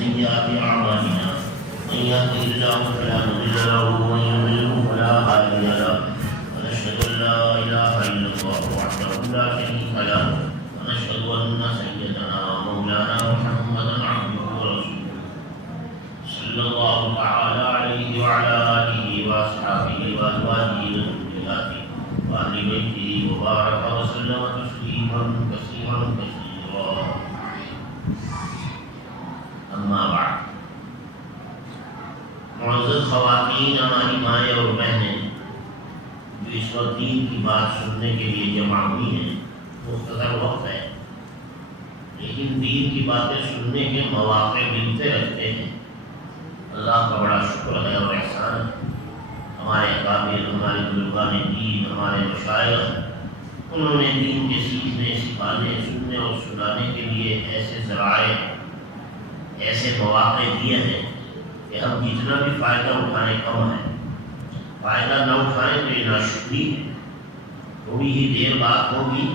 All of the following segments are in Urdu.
سيئات أعمالنا من يهده الله فلا مضل له ومن يضلل فلا هادي له ونشهد أن لا إله إلا الله وحده لا شريك له ونشهد أن سيدنا ومولانا محمدا عبده ورسوله صلى الله تعالى عليه وعلى آله وأصحابه وأزواجه وذرياته وأهل بيته وبارك وسلم تسليما كثيرا كثيرا. اما بعد، معزز خواتین، ہماری مائیں اور بہنیں جو اس وقت دین کی بات سننے کے لیے جمع ہوئی ہیں، مختصر وقت ہے لیکن دین کی باتیں سننے کے مواقع ملتے رہتے ہیں. اللہ کا بڑا شکر ہے اور احسان ہے. ہمارے اکابر، ہمارے بزرگان دین، ہمارے مشائخ، انہوں نے دین کے سیکھنے، سکھانے، سننے اور سنانے کے لیے ایسے ذرائع، ایسے مواقع دیے ہیں کہ ہم جتنا بھی فائدہ اٹھائیں کم ہے. فائدہ نہ اٹھائیں تو یہ ناشکری ہے. تھوڑی ہی دیر بات ہوگی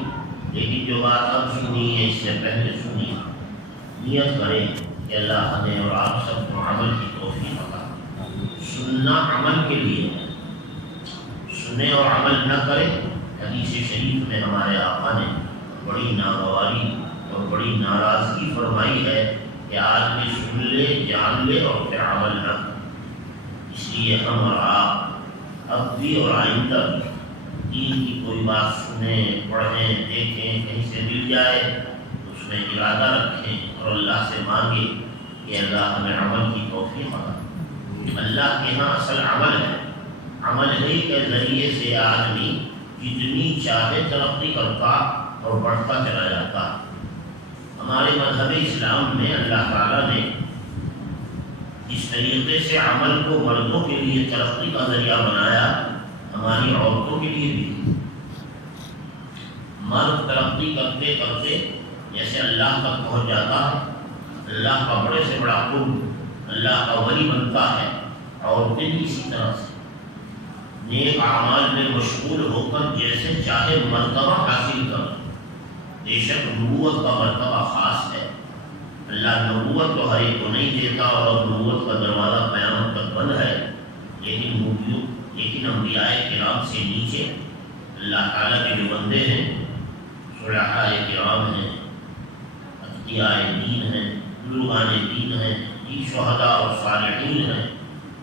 لیکن جو بات اب سنی ہے اس سے پہلے سنی. نیت کریں کہ اللہ ہمیں اور آپ سب کو عمل کی توفیق عطا. سننا عمل کے لیے ہے، سنے اور عمل نہ کرے. حدیث شریف میں ہمارے آقا نے بڑی ناگواری اور بڑی ناراضگی فرمائی ہے کہ آدمی سن لے، جان لے اور پھر عمل نہ کرے. اس لیے ہم اور آپ اب بھی اور آئندہ بھی دین کی کوئی بات سنیں، پڑھیں، دیکھیں، کہیں سے مل جائے تو اس میں ارادہ رکھیں اور اللہ سے مانگیں کہ اللہ ہمیں عمل کی توفیق عطا. اللہ کے ہاں اصل عمل ہے. عمل ہی کے ذریعے سے آدمی جتنی چاہے ترقی کرتا اور بڑھتا چلا جاتا. ہمارے مذہب اسلام میں اللہ تعالیٰ نے اس طریقے سے عمل کو مردوں کے لیے ترقی کا ذریعہ بنایا، ہماری عورتوں کے لیے بھی. مرد ترقی کرتے کرتے جیسے اللہ تک پہنچ جاتا ہے، اللہ کا بڑے سے بڑا قرب، اللہ کا ولی بنتا ہے. عورتیں بھی اسی طرح سے نیک اعمال میں مشغول ہو کر جیسے چاہے مرتبہ حاصل کر. بے شک نبوت کا مرتبہ خاص ہے. اللہ نبوت تو ہر ایک کو نہیں دیتا اور نبوت کا دروازہ قیامت تک بند ہے، لیکن انبیاء کرام سے نیچے اللہ تعالیٰ کے جو بندے ہیں، صلحاء کرام ہیں، اتقیاء دین ہیں، بزرگان دین ہیں، یہ شہداء اور صالحین ہیں.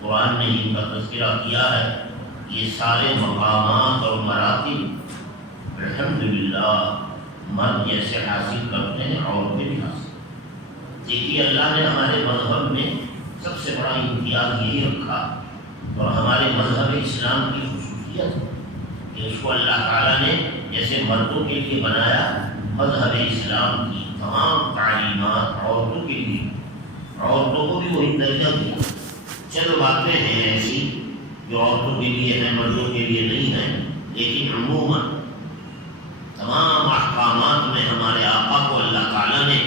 قرآن نے ان کا تذکرہ کیا ہے. یہ سارے مقامات اور مراتب الحمدللہ مرد جیسے حاصل کرتے ہیں، عورتیں بھی حاصل. دیکھیے اللہ نے ہمارے مذہب میں سب سے بڑا امتیاز یہی رکھا اور ہمارے مذہب اسلام کی خصوصیت کہ اس کو اللہ تعالیٰ نے جیسے مردوں کے لیے بنایا، مذہب اسلام کی تمام تعلیمات عورتوں کے لیے، عورتوں کو بھی وہی درجہ دیا. چند باتیں ہیں ایسی جو عورتوں کے لیے ہیں، مردوں کے لیے نہیں ہیں، لیکن عموماً تمام احکامات میں ہمارے آقا کو اللہ تعالیٰ نے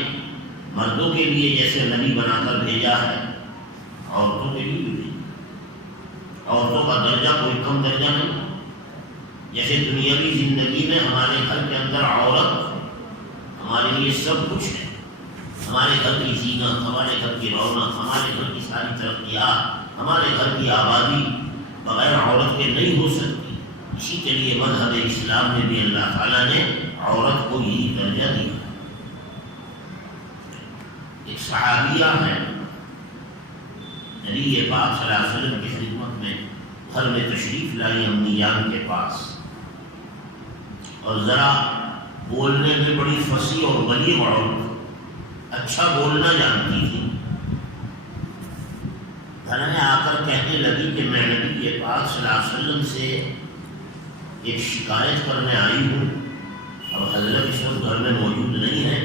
مردوں کے لیے جیسے نبی بنا کر بھیجا ہے، عورتوں کے لیے بھی بھیجا. عورتوں کا درجہ کوئی کم درجہ نہیں. جیسے دنیاوی زندگی میں ہمارے گھر کے اندر عورت ہمارے لیے سب کچھ ہے. ہمارے گھر کی زینت، ہمارے گھر کی رونق، ہمارے گھر کی ساری ترقیات، ہمارے گھر کی آبادی بغیر عورت کے نہیں ہو سکتی. اسی کے لیے مذہب اسلام میں بھی اللہ تعالیٰ نے عورت کو یہی درجہ دیا. ایک صحابیہ ہے، نبی پاک صلی اللہ علیہ وسلم کی خدمت میں گھر میں تشریف لائی امی جان کے پاس، اور ذرا بولنے میں بڑی فصیح اور بلیغ عورت، اچھا بولنا جانتی تھی. گھر میں آ کر کہنے لگی کہ میں نبی پاک صلی اللہ علیہ وسلم سے ایک شکایت کرنے آئی ہوں، اور حضرت اس وقت گھر میں موجود نہیں ہے.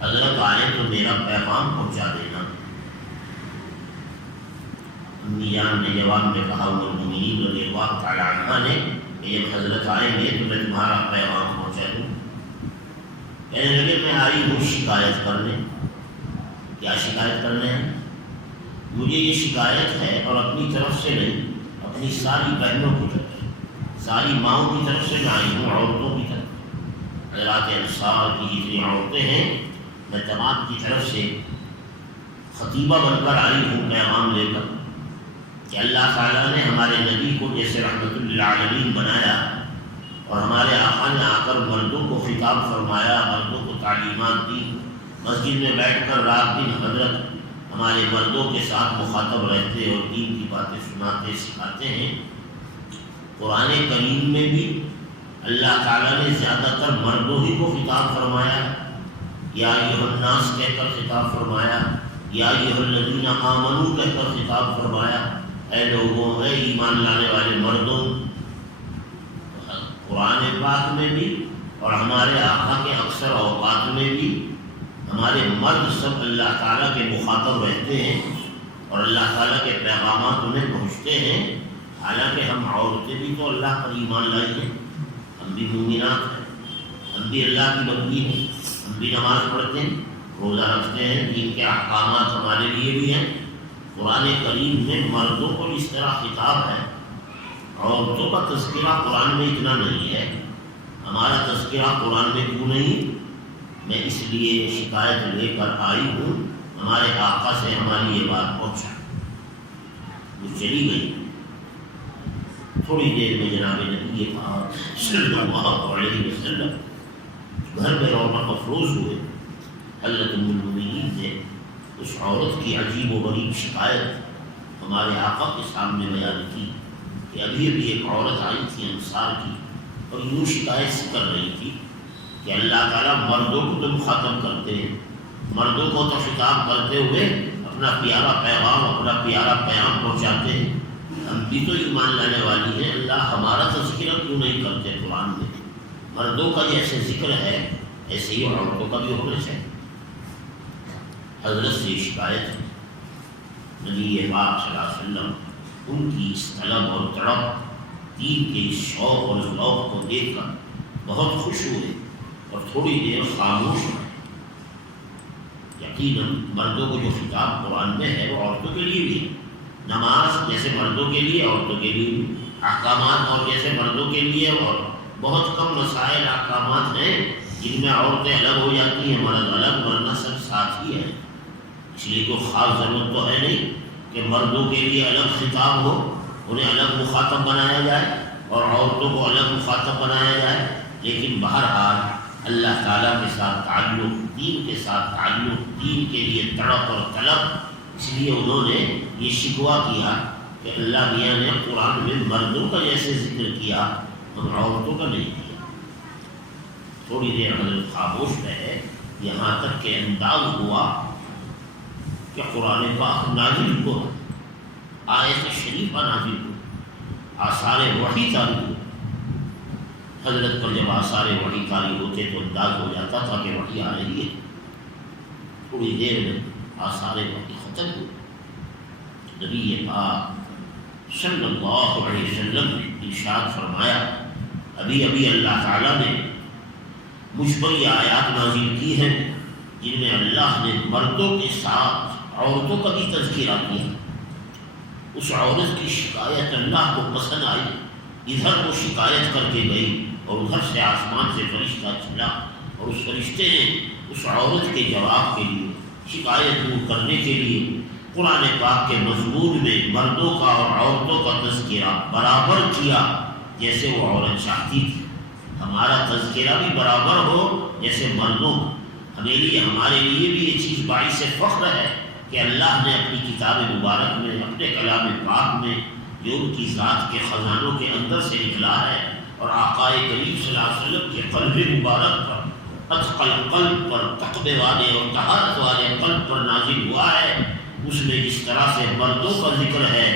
حضرت آئے تو میرا پیغام پہنچا دینا. امی جان نے جواب میں کہا، المؤمنین رضی اللہ تعالی عنہ نے کہ جب حضرت آئیں گے تو میں تمہارا پیغام پہنچا دوں. کہنے لگے میں آئی ہوں شکایت کرنے. کیا شکایت کرنے ہیں؟ مجھے یہ شکایت ہے، اور اپنی طرف سے نہیں، اپنی ساری بہنوں کی طرف سے، ساری ماؤں کی طرف سے میں آئی ہوں، عورتوں کی طرف. حضرات انصار کی جتنی عورتیں ہیں میں تمام کی طرف سے خطیبہ بن کر آئی ہوں پیغام لے کر کہ اللہ تعالیٰ نے ہمارے نبی کو جیسے رحمت للعالمین بنایا اور ہمارے آقا نے آ کر مردوں کو خطاب فرمایا، مردوں کو تعلیمات دی، مسجد میں بیٹھ کر رات دن حضرت ہمارے مردوں کے ساتھ مخاطب رہتے اور دین کی باتیں سناتے سکھاتے ہیں۔ قرآن کریم میں بھی اللہ تعالیٰ نے زیادہ تر مردوں ہی کو خطاب فرمایا، یا ایھا الناس کہہ کر خطاب فرمایا، یا ایھا الذین آمنوا کہہ کر خطاب فرمایا، اے لوگوں، اے ایمان لانے والے مردوں۔ قرآن پاک میں بھی اور ہمارے آقا کے اکثر اوقات میں بھی ہمارے مرد سب اللہ تعالیٰ کے مخاطب رہتے ہیں اور اللہ تعالیٰ کے پیغامات انہیں پہنچتے ہیں۔ حالانکہ ہم عورتیں بھی تو اللہ پر ایمان لائی ہیں، ہم بھی مومنات ہیں، ہم بھی اللہ کی بندی ہیں، ہم بھی نماز پڑھتے ہیں، روزہ رکھتے ہیں، دین کے احکامات ہمارے لیے بھی ہیں۔ قرآن کریم میں مردوں کو اس طرح خطاب ہے، عورتوں کا تذکرہ قرآن میں اتنا نہیں ہے۔ ہمارا تذکرہ قرآن میں کیوں نہیں؟ میں اس لیے شکایت لے کر آئی ہوں، ہمارے آقا سے ہماری یہ بات پہنچا، وہ چلی گئی۔ تھوڑی دیر میں جناب نبی پاک صلی اللہ علیہ وسلم گھر میں رونق افروز ہوئے۔ حضرت ام المؤمنین نے اس عورت کی عجیب و غریب شکایت ہمارے آقا کے سامنے بیان کی کہ ابھی ابھی ایک عورت آئی تھی انصار کی اور یوں شکایت سے کر رہی تھی کہ اللہ تعالیٰ مردوں کو تو مخاطب کرتے ہیں، مردوں کو تو خطاب کرتے ہوئے اپنا پیارا پیغام، اپنا پیارا پیام پہنچاتے ہیں، ہم بھی تو ایمان لانے والی ہیں، اللہ ہمارا تذکرہ کیوں نہیں کرتے قرآن میں؟ مردوں کا جیسے ذکر ہے ایسے ہی عورتوں کا بھی ہونا چاہیے۔ حضرت سے شکایت ہے، نبی پاک صلی اللہ علیہ وسلم ان کی اس طلب اور تڑپ، دین کے اس شوق اور ذوق کو دیکھ کر بہت خوش ہوئے اور تھوڑی دیر خاموش رہے۔ یقیناً مردوں کو جو خطاب قرآن میں ہے وہ عورتوں کے لیے بھی ہے، نماز جیسے مردوں کے لیے عورتوں کے لیے بھی، احکامات اور جیسے مردوں کے لیے، اور بہت کم مسائل احکامات ہیں جن میں عورتیں الگ ہو جاتی ہیں، مرد الگ، ورنہ سب ساتھ ہی ہے۔ اس لیے کوئی خاص ضرورت تو ہے نہیں کہ مردوں کے لیے الگ خطاب ہو، انہیں الگ مخاطب بنایا جائے اور عورتوں کو الگ مخاطب بنایا جائے، لیکن بہرحال اللہ تعالیٰ کے ساتھ تعلق، دین کے ساتھ تعلق، دین کے لیے تڑپ اور طلب، اس لیے انہوں نے یہ شکوہ کیا کہ اللہ میاں نے قرآن میں مردوں کا جیسے ذکر کیا ہم عورتوں کا نہیں کیا۔ تھوڑی دیر حضرت خاموش رہے، یہاں تک کہ انداز ہوا کہ قرآن پاک نازل ہوا، آیت شریفہ نازل ہوا، آثار وحی طاری ہوئے۔ حضرت پر جب آثار وحی طاری ہوتے تو انداز ہو جاتا تھا کہ وحی آ رہی ہے۔ تھوڑی دیر میں آثار وحی ختم ہوئے۔ نبی پاک صلی اللہ علیہ وسلم نے ارشاد فرمایا، ابھی ابھی اللہ تعالیٰ نے مجھ پر یہ آیات نازل کی ہیں جن میں اللہ نے مردوں کے ساتھ عورتوں کا بھی تذکرہ کیا۔ اس عورت کی شکایت اللہ کو پسند آئی، ادھر وہ شکایت کر کے گئی اور ادھر سے آسمان سے فرشتہ چلا اور اس فرشتے نے اس عورت کے جواب کے لیے، شکایت دور کرنے کے لیے قرآن پاک کے مضمون میں مردوں کا اور عورتوں کا تذکرہ برابر کیا جیسے وہ عورت چاہتی تھی۔ ہمارا تذکرہ بھی برابر ہو جیسے مردوں کا۔ ہمارے لیے بھی یہ چیز باعث فخر ہے کہ اللہ نے اپنی کتاب مبارک میں، اپنے کلام پاک میں جو ان کی ذات کے خزانوں کے اندر سے نکلا ہے اور آقا کریم صلی اللہ علیہ وسلم کے قلب مبارک پر، اتقل قلب پر، تقوی والے اور طہارت والے قلب پر نازل ہوا ہے، اس میں جس طرح سے مردوں کا ذکر ہے،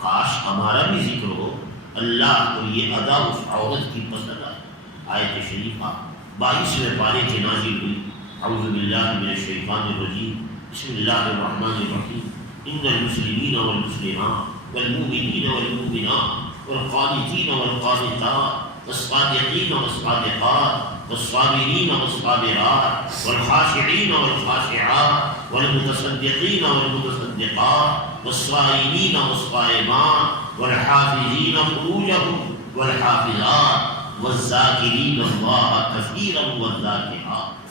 کاش ہمارا بھی ذکر ہو۔ اللہ کو یہ ادا اس عورت کی پسند آئی۔ آیت شریفہ 22ویں پارے کی نازل ہوئی۔ اعوذ باللہ من الشیطان الرجیم، بسم اللہ الرحمن الرحیم، ان المسلمین والمسلمات والمؤمنین والمؤمنات والقانتین والقانتات والصادقین والصادقات والصابرین والصابرات والخاشعین والخاشعات والمتصدقین والمتصدقات والصائمین والصائمات والحافظین فروجهم والحافظات والذاکرین اللہ کثیرا والذاکرات۔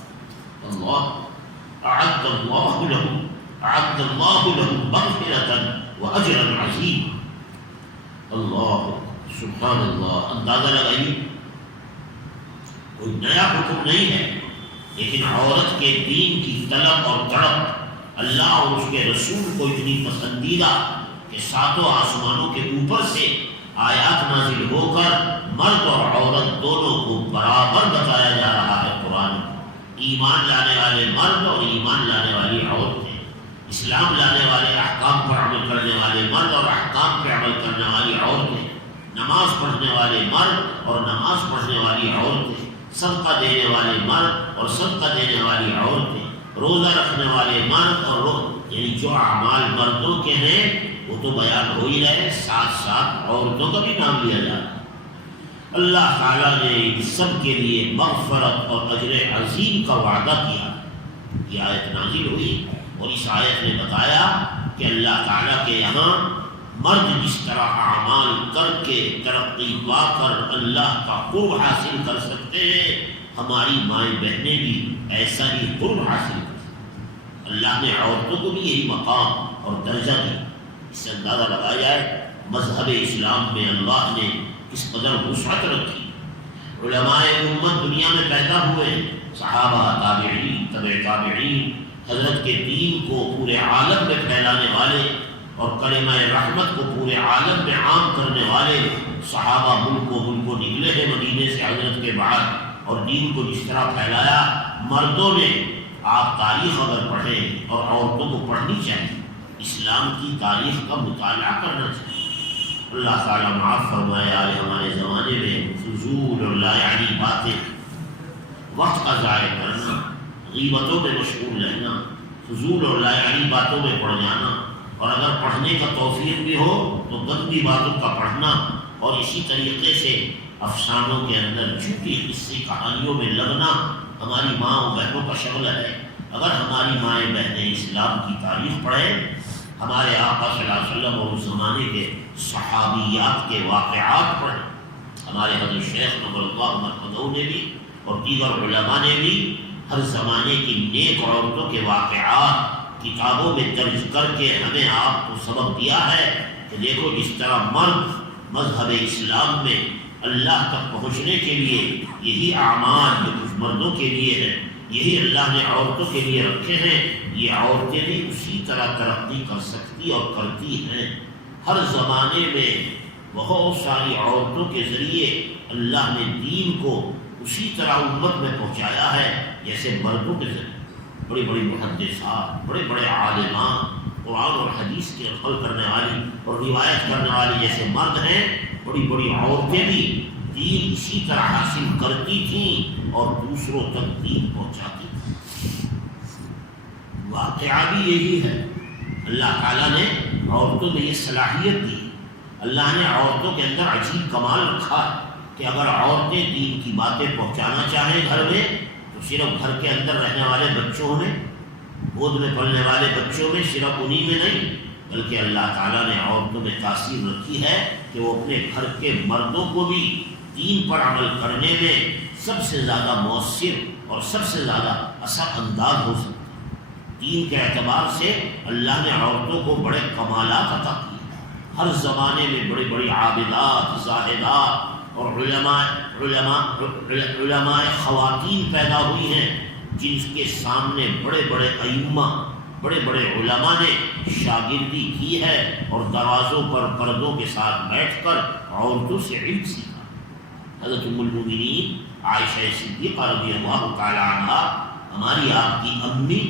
اللہ اعد اللہ لهم اعد اللہ لهم مغفرۃ واجرا عظیما. اللہ سبحان اللہ. اندازہ لگائیے، کوئی نیا حکم نہیں ہے، لیکن عورت کے دین کی طلب اور تڑپ اللہ اور اس کے رسول کو اتنی پسندیدہ کہ ساتوں آسمانوں کے اوپر سے آیات نازل ہو کر مرد اور عورت دونوں کو برابر بتایا جا رہا ہے. قرآن ایمان لانے والے مرد اور ایمان لانے والی عورتیں، اسلام لانے والے، احکام پر عمل کرنے والے مرد اور احکام پہ عمل کرنے والی عورتیں، نماز پڑھنے والے مرد اور نماز پڑھنے والی عورتیں، صدقہ دینے والے مرد اور صدقہ دینے والی عورتیں، روزہ رکھنے والے مرد اور یعنی جو اعمال مردوں کے ہیں وہ تو بیان ہو ہی رہے، ساتھ ساتھ عورتوں کا بھی نام لیا جا رہا ہے. اللہ تعالیٰ نے ان سب کے لیے مغفرت اور اجر عظیم کا وعدہ کیا. یہ آیت نازل ہوئی اور اس آیت نے بتایا کہ اللہ تعالیٰ کے یہاں مرد جس طرح اعمال کر کے ترقی پا کر اللہ کا قرب حاصل کر سکتے ہیں، ہماری مائیں بہنیں بھی ایسا ہی قرب حاصل کر سکتے ہیں. اللہ نے عورتوں کو بھی یہی مقام اور درجہ دیا. اس سے اندازہ لگایا جائے مذہب اسلام میں اللہ نے کس قدر وسعت رکھی. علماء امت دنیا میں پیدا ہوئے، صحابہ، تابعین، تبع تابعین، حضرت کے دین کو پورے عالم میں پھیلانے والے اور کلمہ رحمت کو پورے عالم میں عام کرنے والے صحابہ ملکوں نکلے ہیں مدینے سے حضرت کے بعد، اور دین کو جس طرح پھیلایا. مردوں نے، آپ تاریخ اگر پڑھیں اور عورتوں کو پڑھنی چاہیے، اسلام کی تاریخ کا مطالعہ کرنا چاہیے. اللہ تعالیٰ معاف فرمائے. آج ہمارے زمانے میں فضول اور لا یعنی باتیں، وقت کا ضائع کرنا، غیبتوں میں مشغول رہنا، فضول اور لا یعنی باتوں میں پڑ جانا، اور اگر پڑھنے کا توفیق بھی ہو تو گندی باتوں کا پڑھنا، اور اسی طریقے سے افسانوں کے اندر جھوٹی قصے کہانیوں میں لگنا ہماری ماں و بہنوں کا شغل ہے. اگر ہماری مائیں بہنیں اسلام کی تاریخ پڑھیں، ہمارے آقا صلی اللہ علیہ وسلم اور اس زمانے کے صحابیات کے واقعات پڑھیں، ہمارے حضرت شیخ نور اللہ مرحوم نے بھی اور دیگر علماء نے بھی ہر زمانے کی نیک عورتوں کے واقعات کتابوں میں درج کر کے ہمیں آپ کو سبق دیا ہے کہ دیکھو جس طرح مرد مذہب اسلام میں اللہ تک پہنچنے کے لیے یہی اعمال جو کچھ مردوں کے لیے ہے، یہی اللہ نے عورتوں کے لیے رکھے ہیں، یہ عورتیں بھی اسی طرح ترقی کر سکتی اور کرتی ہیں. ہر زمانے میں بہت ساری عورتوں کے ذریعے اللہ نے دین کو اسی طرح امت میں پہنچایا ہے جیسے مردوں کے ذریعے. بڑی بڑی محدثات، بڑے بڑے عالمان، قرآن اور حدیث کے عمل کرنے والی اور روایت کرنے والی جیسے مرد ہیں، بڑی بڑی عورتیں بھی دین اسی طرح حاصل کرتی تھیں اور دوسروں تک دین پہنچاتی تھیں. واقعہ بھی یہی ہے. اللہ تعالیٰ نے عورتوں میں یہ صلاحیت دی. اللہ نے عورتوں کے اندر عجیب کمال رکھا کہ اگر عورتیں دین کی باتیں پہنچانا چاہیں گھر میں تو صرف گھر کے اندر رہنے والے بچوں میں، گود میں پلنے والے بچوں میں، صرف انہی میں نہیں، بلکہ اللہ تعالیٰ نے عورتوں میں تاثیر رکھی ہے کہ وہ اپنے گھر کے مردوں کو بھی دین پر عمل کرنے میں سب سے زیادہ مؤثر اور سب سے زیادہ اثر انداز ہو سکتا. دین کے اعتبار سے اللہ نے عورتوں کو بڑے کمالات عطا کیے. ہر زمانے میں بڑی بڑی عابدات، زاہدات اور علماء خواتین پیدا ہوئی ہیں جن کے سامنے بڑے بڑے ائمہ، بڑے بڑے علماء نے شاگردی کی ہے اور دروازوں پر پردوں کے ساتھ بیٹھ کر عورتوں سے علم سیکھا. حضرت ام المؤمنین عائشہ صدیقہ رضی اللہ تعالی عنہا، ہماری آپ کی امی،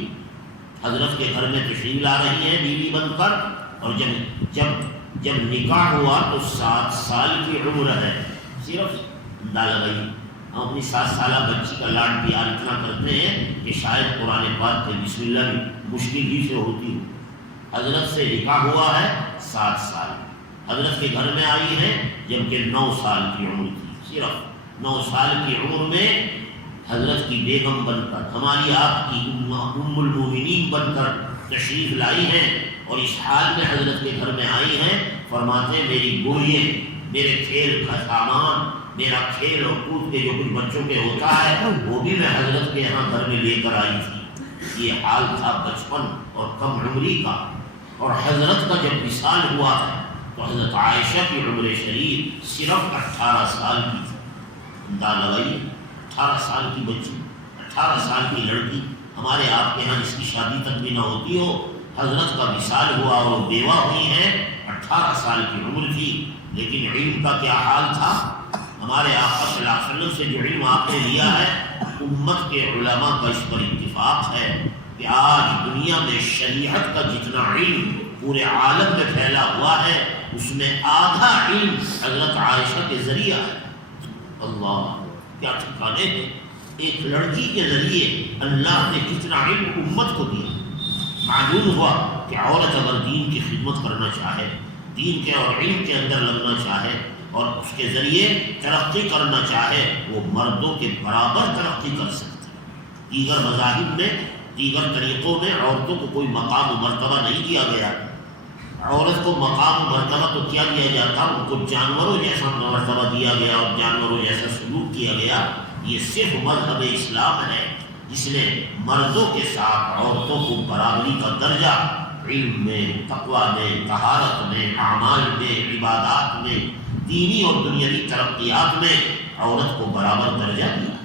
حضرت کے گھر میں تشریف لا رہی ہیں بیوی بن کر، اور جب نکاح ہوا تو 7 سال کی عمر ہے. صرف اندازہ لگائی، ہم اپنی 7 سالہ بچی کا لاڈ پیار اتنا کرتے ہیں کہ شاید قرآن پاک کے بسم اللہ بھی مشکل ہی سے ہوتی ہو. حضرت سے نکاح ہوا ہے 7 سال، حضرت کے گھر میں آئی ہیں جبکہ 9 سال کی عمر تھی. صرف 9 سال کی عمر میں حضرت کی بیگم بن کر، ہماری آپ کی ام المومنین بن کر تشریف لائی ہیں، اور اس حال میں حضرت کے گھر میں آئی ہیں. فرماتے ہیں میری گولیاں، میرے کھیل کا سامان، میرا کھیل اور کود کے جو کچھ بچوں کے ہوتا ہے وہ بھی میں حضرت کے یہاں گھر میں لے کر آئی تھی. یہ حال تھا بچپن اور کم عمری کا. اور حضرت کا جب وصال ہوا ہے تو حضرت عائشہ کی عمر شریف صرف 18 سال کی تھی. اندازہ لگائیے 18 سال کی بچی، 18 سال کی لڑکی. ہمارے آپ کے یہاں جس کی شادی تک بھی نہ ہوتی ہو، حضرت کا وصال ہوا اور بیوہ ہوئی ہیں، 18 سال کی عمر تھی. لیکن علم کا کیا حال تھا. ہمارے آقا صلی اللہ علیہ وسلم سے جو علم آپ نے لیا ہے، امت کے علماء کا اس پر اتفاق ہے کہ آج دنیا میں شریعت کا جتنا علم پورے عالم میں پھیلا ہوا ہے، اس میں آدھا علم حضرت عائشہ کے ذریعہ ہے. اللہ کیا ٹھکانے ہیں. ایک لڑکی کے ذریعے اللہ نے کتنا علم امت کو دیا. معلوم ہوا کہ عورت اگر دین کی خدمت کرنا چاہے، دین کے اور علم کے اندر لگنا چاہے اور اس کے ذریعے ترقی کرنا چاہے، وہ مردوں کے برابر ترقی کر سکتی. دیگر مذاہب میں، دیگر طریقوں میں عورتوں کو کوئی مقام و مرتبہ نہیں دیا گیا. عورت کو مقام و مرتبہ تو کیا دیا جاتا، ان کو جانوروں جیسا مرتبہ دیا گیا اور جانوروں جیسا سلوک کیا گیا. یہ صرف مذہب اسلام ہے جس نے مردوں کے ساتھ عورتوں کو برابری کا درجہ علم میں، تقوی میں، طہارت میں، اعمال میں، عبادات میں، دینی اور دنیاوی ترقیات میں عورت کو برابر درجہ دیا.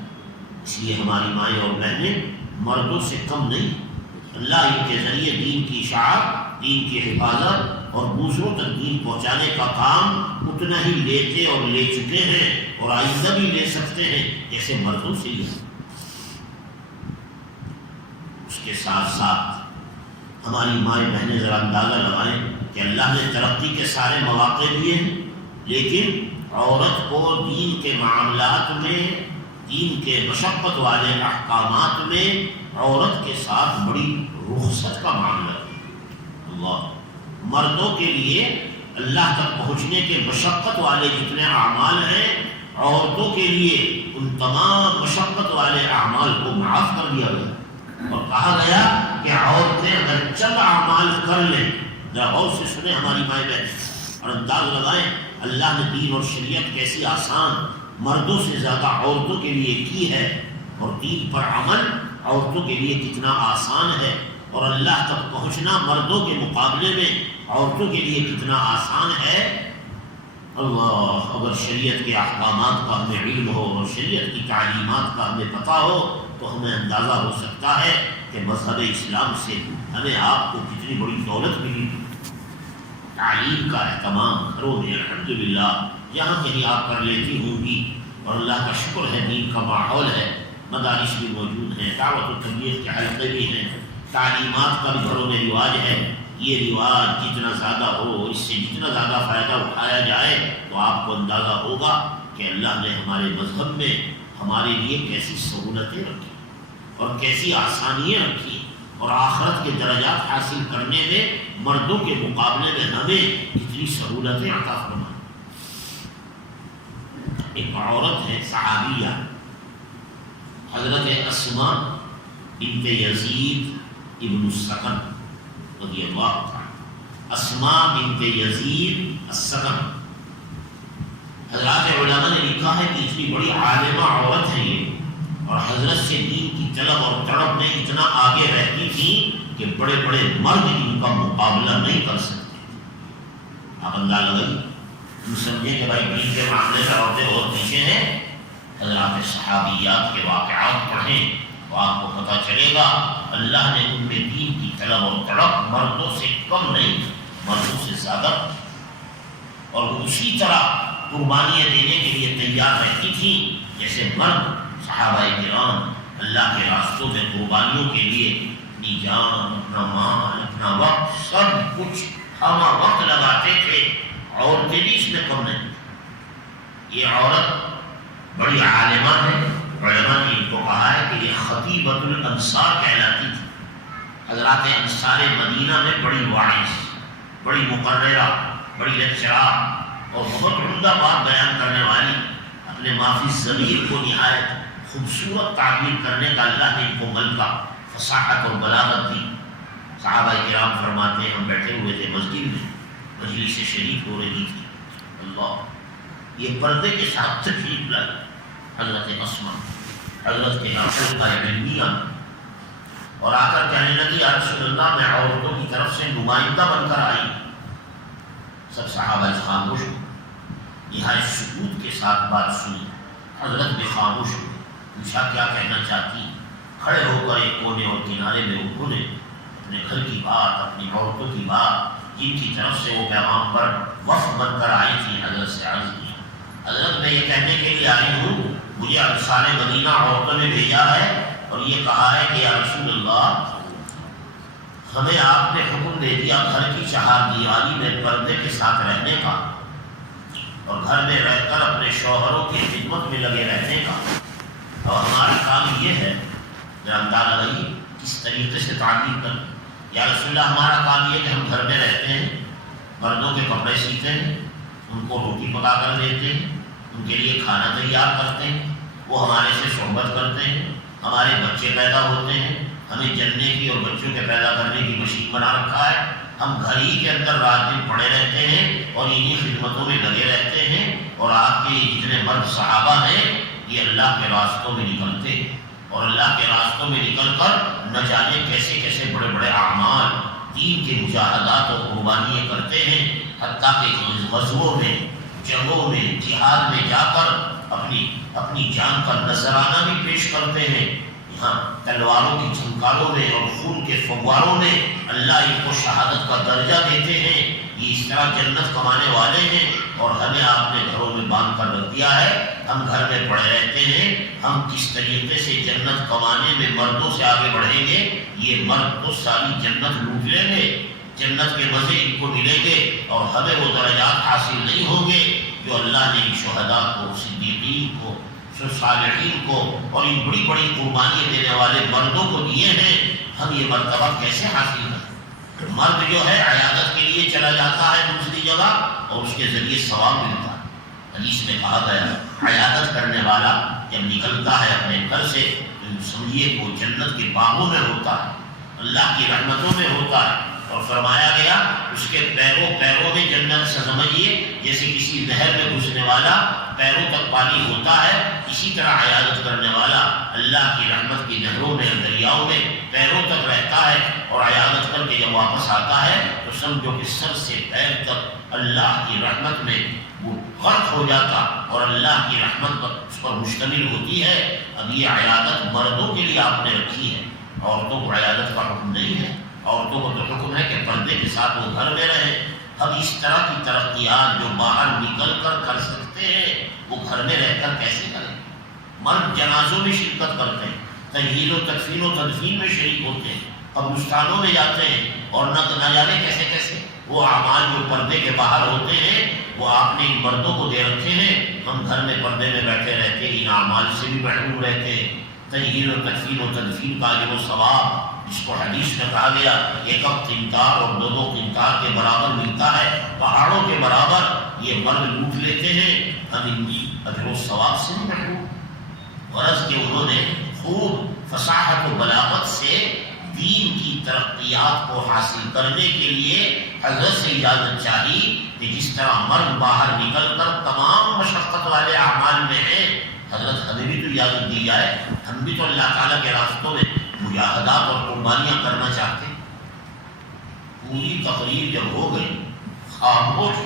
اس لیے ہماری مائیں اور بہنیں مردوں سے کم نہیں. اللہ ان کے ذریعے دین کی اشاعت، دین کی حفاظت اور دوسروں تک دین پہنچانے کا کام اتنا ہی لیتے اور لے چکے ہیں اور آئندہ بھی لے سکتے ہیں جیسے مردوں سے لیا. اس کے ساتھ ساتھ ہماری مائیں بہنیں ذرا اندازہ لگائیں کہ اللہ نے ترقی کے سارے مواقع دیے ہیں، لیکن عورت کو دین کے معاملات میں، دین کے مشقت والے احکامات میں عورت کے ساتھ بڑی رخصت کا معاملہ ہے. اللہ مردوں کے لیے اللہ تک پہنچنے کے مشقت والے جتنے اعمال ہیں، عورتوں کے لیے ان تمام مشقت والے اعمال کو معاف کر دیا گیا. اور کہا گیا کہ عورتیں اگر چند اعمال کر لیں، ذرا غور سے سنیں ہماری مائیں بہن اور انداز لگائیں اللہ نے دین اور شریعت کیسی آسان مردوں سے زیادہ عورتوں کے لیے کی ہے، اور دین پر عمل عورتوں کے لیے کتنا آسان ہے، اور اللہ تک پہنچنا مردوں کے مقابلے میں عورتوں کے لیے کتنا آسان ہے. اللہ اگر شریعت کے احکامات کا ہمیں علم ہو اور شریعت کی تعلیمات کا ہمیں پتہ ہو تو ہمیں اندازہ ہو سکتا ہے کہ مذہب اسلام سے ہمیں آپ کو کتنی بڑی دولت ملی. تعلیم کا اہتمام کرو گے الحمدللہ، جہاں کہیں آپ کر لیتی ہوں گی، اور اللہ کا شکر ہے دین کا ماحول ہے، مدارس بھی موجود ہیں، دعوت و تبلیغ کے حلقے بھی ہیں، تعلیمات کا بھی گھروں میں رواج ہے. یہ رواج جتنا زیادہ ہو، اس سے جتنا زیادہ فائدہ اٹھایا جائے تو آپ کو اندازہ ہوگا کہ اللہ نے ہمارے مذہب میں ہمارے لیے کیسی سہولتیں رکھی اور کیسی آسانیاں رکھی، اور آخرت کے درجات حاصل کرنے میں مردوں کے مقابلے میں ہمیں کتنی سہولتیں عطا فرمائیں. ایک عورت ہے صحابیہ حضرت اسماء بنت یزید ابن السکن رضی اللہ عنہ. اسماء بنت یزید السکن، حضرات علماء نے لکھا ہے کہ اتنی بڑی عالمہ عورت ہے یہ، اور حضرت سے دین کی طلب اور تڑپ میں اتنا آگے رہتی تھی کہ بڑے بڑے مرد ان کا مقابلہ نہیں کر سکتے. آپ اندازہ لگائیے، تم سمجھیں کہ بھائی دین کے معاملے میں عورتیں بہت پیچھے ہیں. حضرات صحابیات کے واقعات پڑھیں تو آپ کو پتہ چلے گا اللہ نے ان میں دین کی طلب اور تڑپ مردوں سے کم نہیں، مردوں سے زیادہ، اور وہ اسی طرح قربانیاں دینے کے لیے تیار رہتی تھی جیسے مرد. صحابہ کرام اللہ کے راستوں میں قربانیوں کے لیے اپنی جان، اپنا مال، اپنا وقت، سب کچھ ہمہ وقت لگاتے تھے. عورتیں بھی اس میں کم نہیں. یہ عورت بڑی عالمہ ہے، علماء نے ان کو کہا ہے کہ یہ خطیبۃ الانصار کہلاتی تھی. حضرات انصار مدینہ میں بڑی واعظ، بڑی مقررہ، بڑی لیکچرار اور بہت عمدہ بات بیان کرنے والی، اپنے معافی ضمیر کو نہایت خوبصورت تعبیر کرنے کا اللہ نے ان کو ملکہ، فصاحت اور بلاغت دی. صحابہ کرام فرماتے ہیں ہم بیٹھے ہوئے تھے مسجد میں، مجلس شریف ہو رہی تھی. اللہ یہ پردے کے ساتھ تشریف لائی حضرت اسماء، حضرت کے ناصر کا علمیہ اور آ کر کہنے لگی یا رسول اللہ میں عورتوں کی طرف سے نمائندہ بن کر آئی. سب صحابہ خاموش ہوئے. یہاں سکوت کے ساتھ بات سنی. حضرت بھی خاموش ہوئے. پوچھا کیا کہنا چاہتی. کھڑے ہو کر ایک کونے اور کنارے میں انہوں نے اپنے گھر کی بات، اپنی عورتوں کی بات، جن کی طرف سے وہ پیغام پر وفد بن کر آئی تھی، حضرت سے عرض کی حضرت میں یہ کہنے کے لیے آئی ہوں مجھے انصار مدینہ عورتوں نے بھیجا ہے اور یہ کہا ہے کہ یا رسول اللہ ہمیں آپ نے حکم دے دیا گھر کی چہار دیواری میں پردے کے ساتھ رہنے کا اور گھر میں رہ کر اپنے شوہروں کی خدمت میں لگے رہنے کا، اور ہمارا کام یہ ہے اندازہ لگی کس طریقے سے تعلیم کر. یا رسول اللہ ہمارا کام یہ کہ ہم گھر میں رہتے ہیں، مردوں کے کپڑے سیتے ہیں، ان کو روٹی پکا کر دیتے ہیں، ان کے لیے کھانا تیار کرتے ہیں، وہ ہمارے سے صحبت کرتے ہیں، ہمارے بچے پیدا ہوتے ہیں، ہمیں جننے کی اور بچوں کے پیدا کرنے کی مشین بنا رکھا ہے. ہم گھر ہی کے اندر رات دن پڑے رہتے ہیں اور انہی خدمتوں میں لگے رہتے ہیں. اور آپ کے جتنے مرد صحابہ ہیں یہ اللہ کے راستوں میں نکلتے ہیں اور اللہ کے راستوں میں نکل کر نہ جانے کیسے کیسے بڑے بڑے اعمال دین کے مجاہدات اور قربانیاں کرتے ہیں. حتیٰ کہ غزووں میں، جنگوں میں، جہاد میں جا کر اپنی جان کا نذرانہ بھی پیش کرتے ہیں. یہاں تلواروں کی جھنکاروں میں اور خون کے فواروں میں اللہ ان کو شہادت کا درجہ دیتے ہیں. یہ اس طرح جنت کمانے والے ہیں اور ہمیں آپ نے گھروں میں باندھ کر رکھ دیا ہے. ہم گھر میں پڑے رہتے ہیں. ہم کس طریقے سے جنت کمانے میں مردوں سے آگے بڑھیں گے. یہ مرد تو ساری جنت لوٹ لیں گے، جنت کے مزے ان کو ملیں گے اور ہمیں وہ درجات حاصل نہیں ہوں گے جو اللہ نے ان شہداء کو، صدیقین کو، صالحین کو اور ان بڑی بڑی قربانیاں دینے والے مردوں کو دیے ہیں. ہم یہ مرتبہ کیسے حاصل کریں؟ مرد جو ہے عیادت کے لیے چلا جاتا ہے دوسری جگہ اور اس کے ذریعے ثواب ملتا ہے. حدیث میں کہا گیا عیادت کرنے والا جب نکلتا ہے اپنے گھر سے تو سمجھیے کہ وہ جنت کے باغوں میں ہوتا ہے، اللہ کی رحمتوں میں ہوتا ہے. اور فرمایا گیا اس کے پیروں میں جنت سے سمجھیے جیسے کسی نہر میں گھسنے والا پیروں تک پانی ہوتا ہے، اسی طرح عیادت کرنے والا اللہ کی رحمت کی نہروں میں، دریاؤں میں پیروں تک رہتا ہے. اور عیادت کر کے جب واپس آتا ہے تو سمجھو کہ سر سے پیر تک اللہ کی رحمت میں وہ غرق ہو جاتا اور اللہ کی رحمت اس پر مشتمل ہوتی ہے. اب یہ عیادت مردوں کے لیے آپ نے رکھی ہے، عورتوں کو عیادت کا حکم نہیں ہے. عورتوں کو تو حکم ہے کہ پردے کے ساتھ وہ گھر میں رہیں. ہم اس طرح کی ترقیات جو باہر نکل کر سکتے ہیں وہ گھر میں رہ کر کیسے کریں؟ مرد جنازوں میں شرکت کرتے ہیں، تجہیز و تکفین و تدفین میں شریک ہوتے ہیں، قبرستانوں میں جاتے ہیں اور نہ جانے کیسے کیسے وہ اعمال جو پردے کے باہر ہوتے ہیں وہ آپ نے ان مردوں کو دے رکھے ہیں. ہم گھر میں پردے میں بیٹھے رہتے ہیں، ان اعمال سے بھی محروم رہتے ہیں. تجہیز و تکفین و تدفین کا جو ثواب جس کو حدیث میں کہا گیا ایک قنطار اور دو قنطار کے برابر ملتا ہے، پہاڑوں کے برابر یہ مرد لوٹ لیتے ہیں. ہم ان اجر و ثواب سے بھی محروم. غرض کہ انہوں نے خوب فصاحت و بلاغت سے دین کی ترقیات کو حاصل کرنے کے لیے حضرت سے اجازت چاہی کہ جس طرح مرد باہر نکل کر تمام مشقت والے اعمال میں ہیں، حضرت ہمیں بھی تو اجازت دی جائے. ہم بھی تو اللہ تعالیٰ کے راستوں میں مجاہدات اور قربانیاں کرنا چاہتے ہیں. پوری تقریر جب ہو گئی خاموش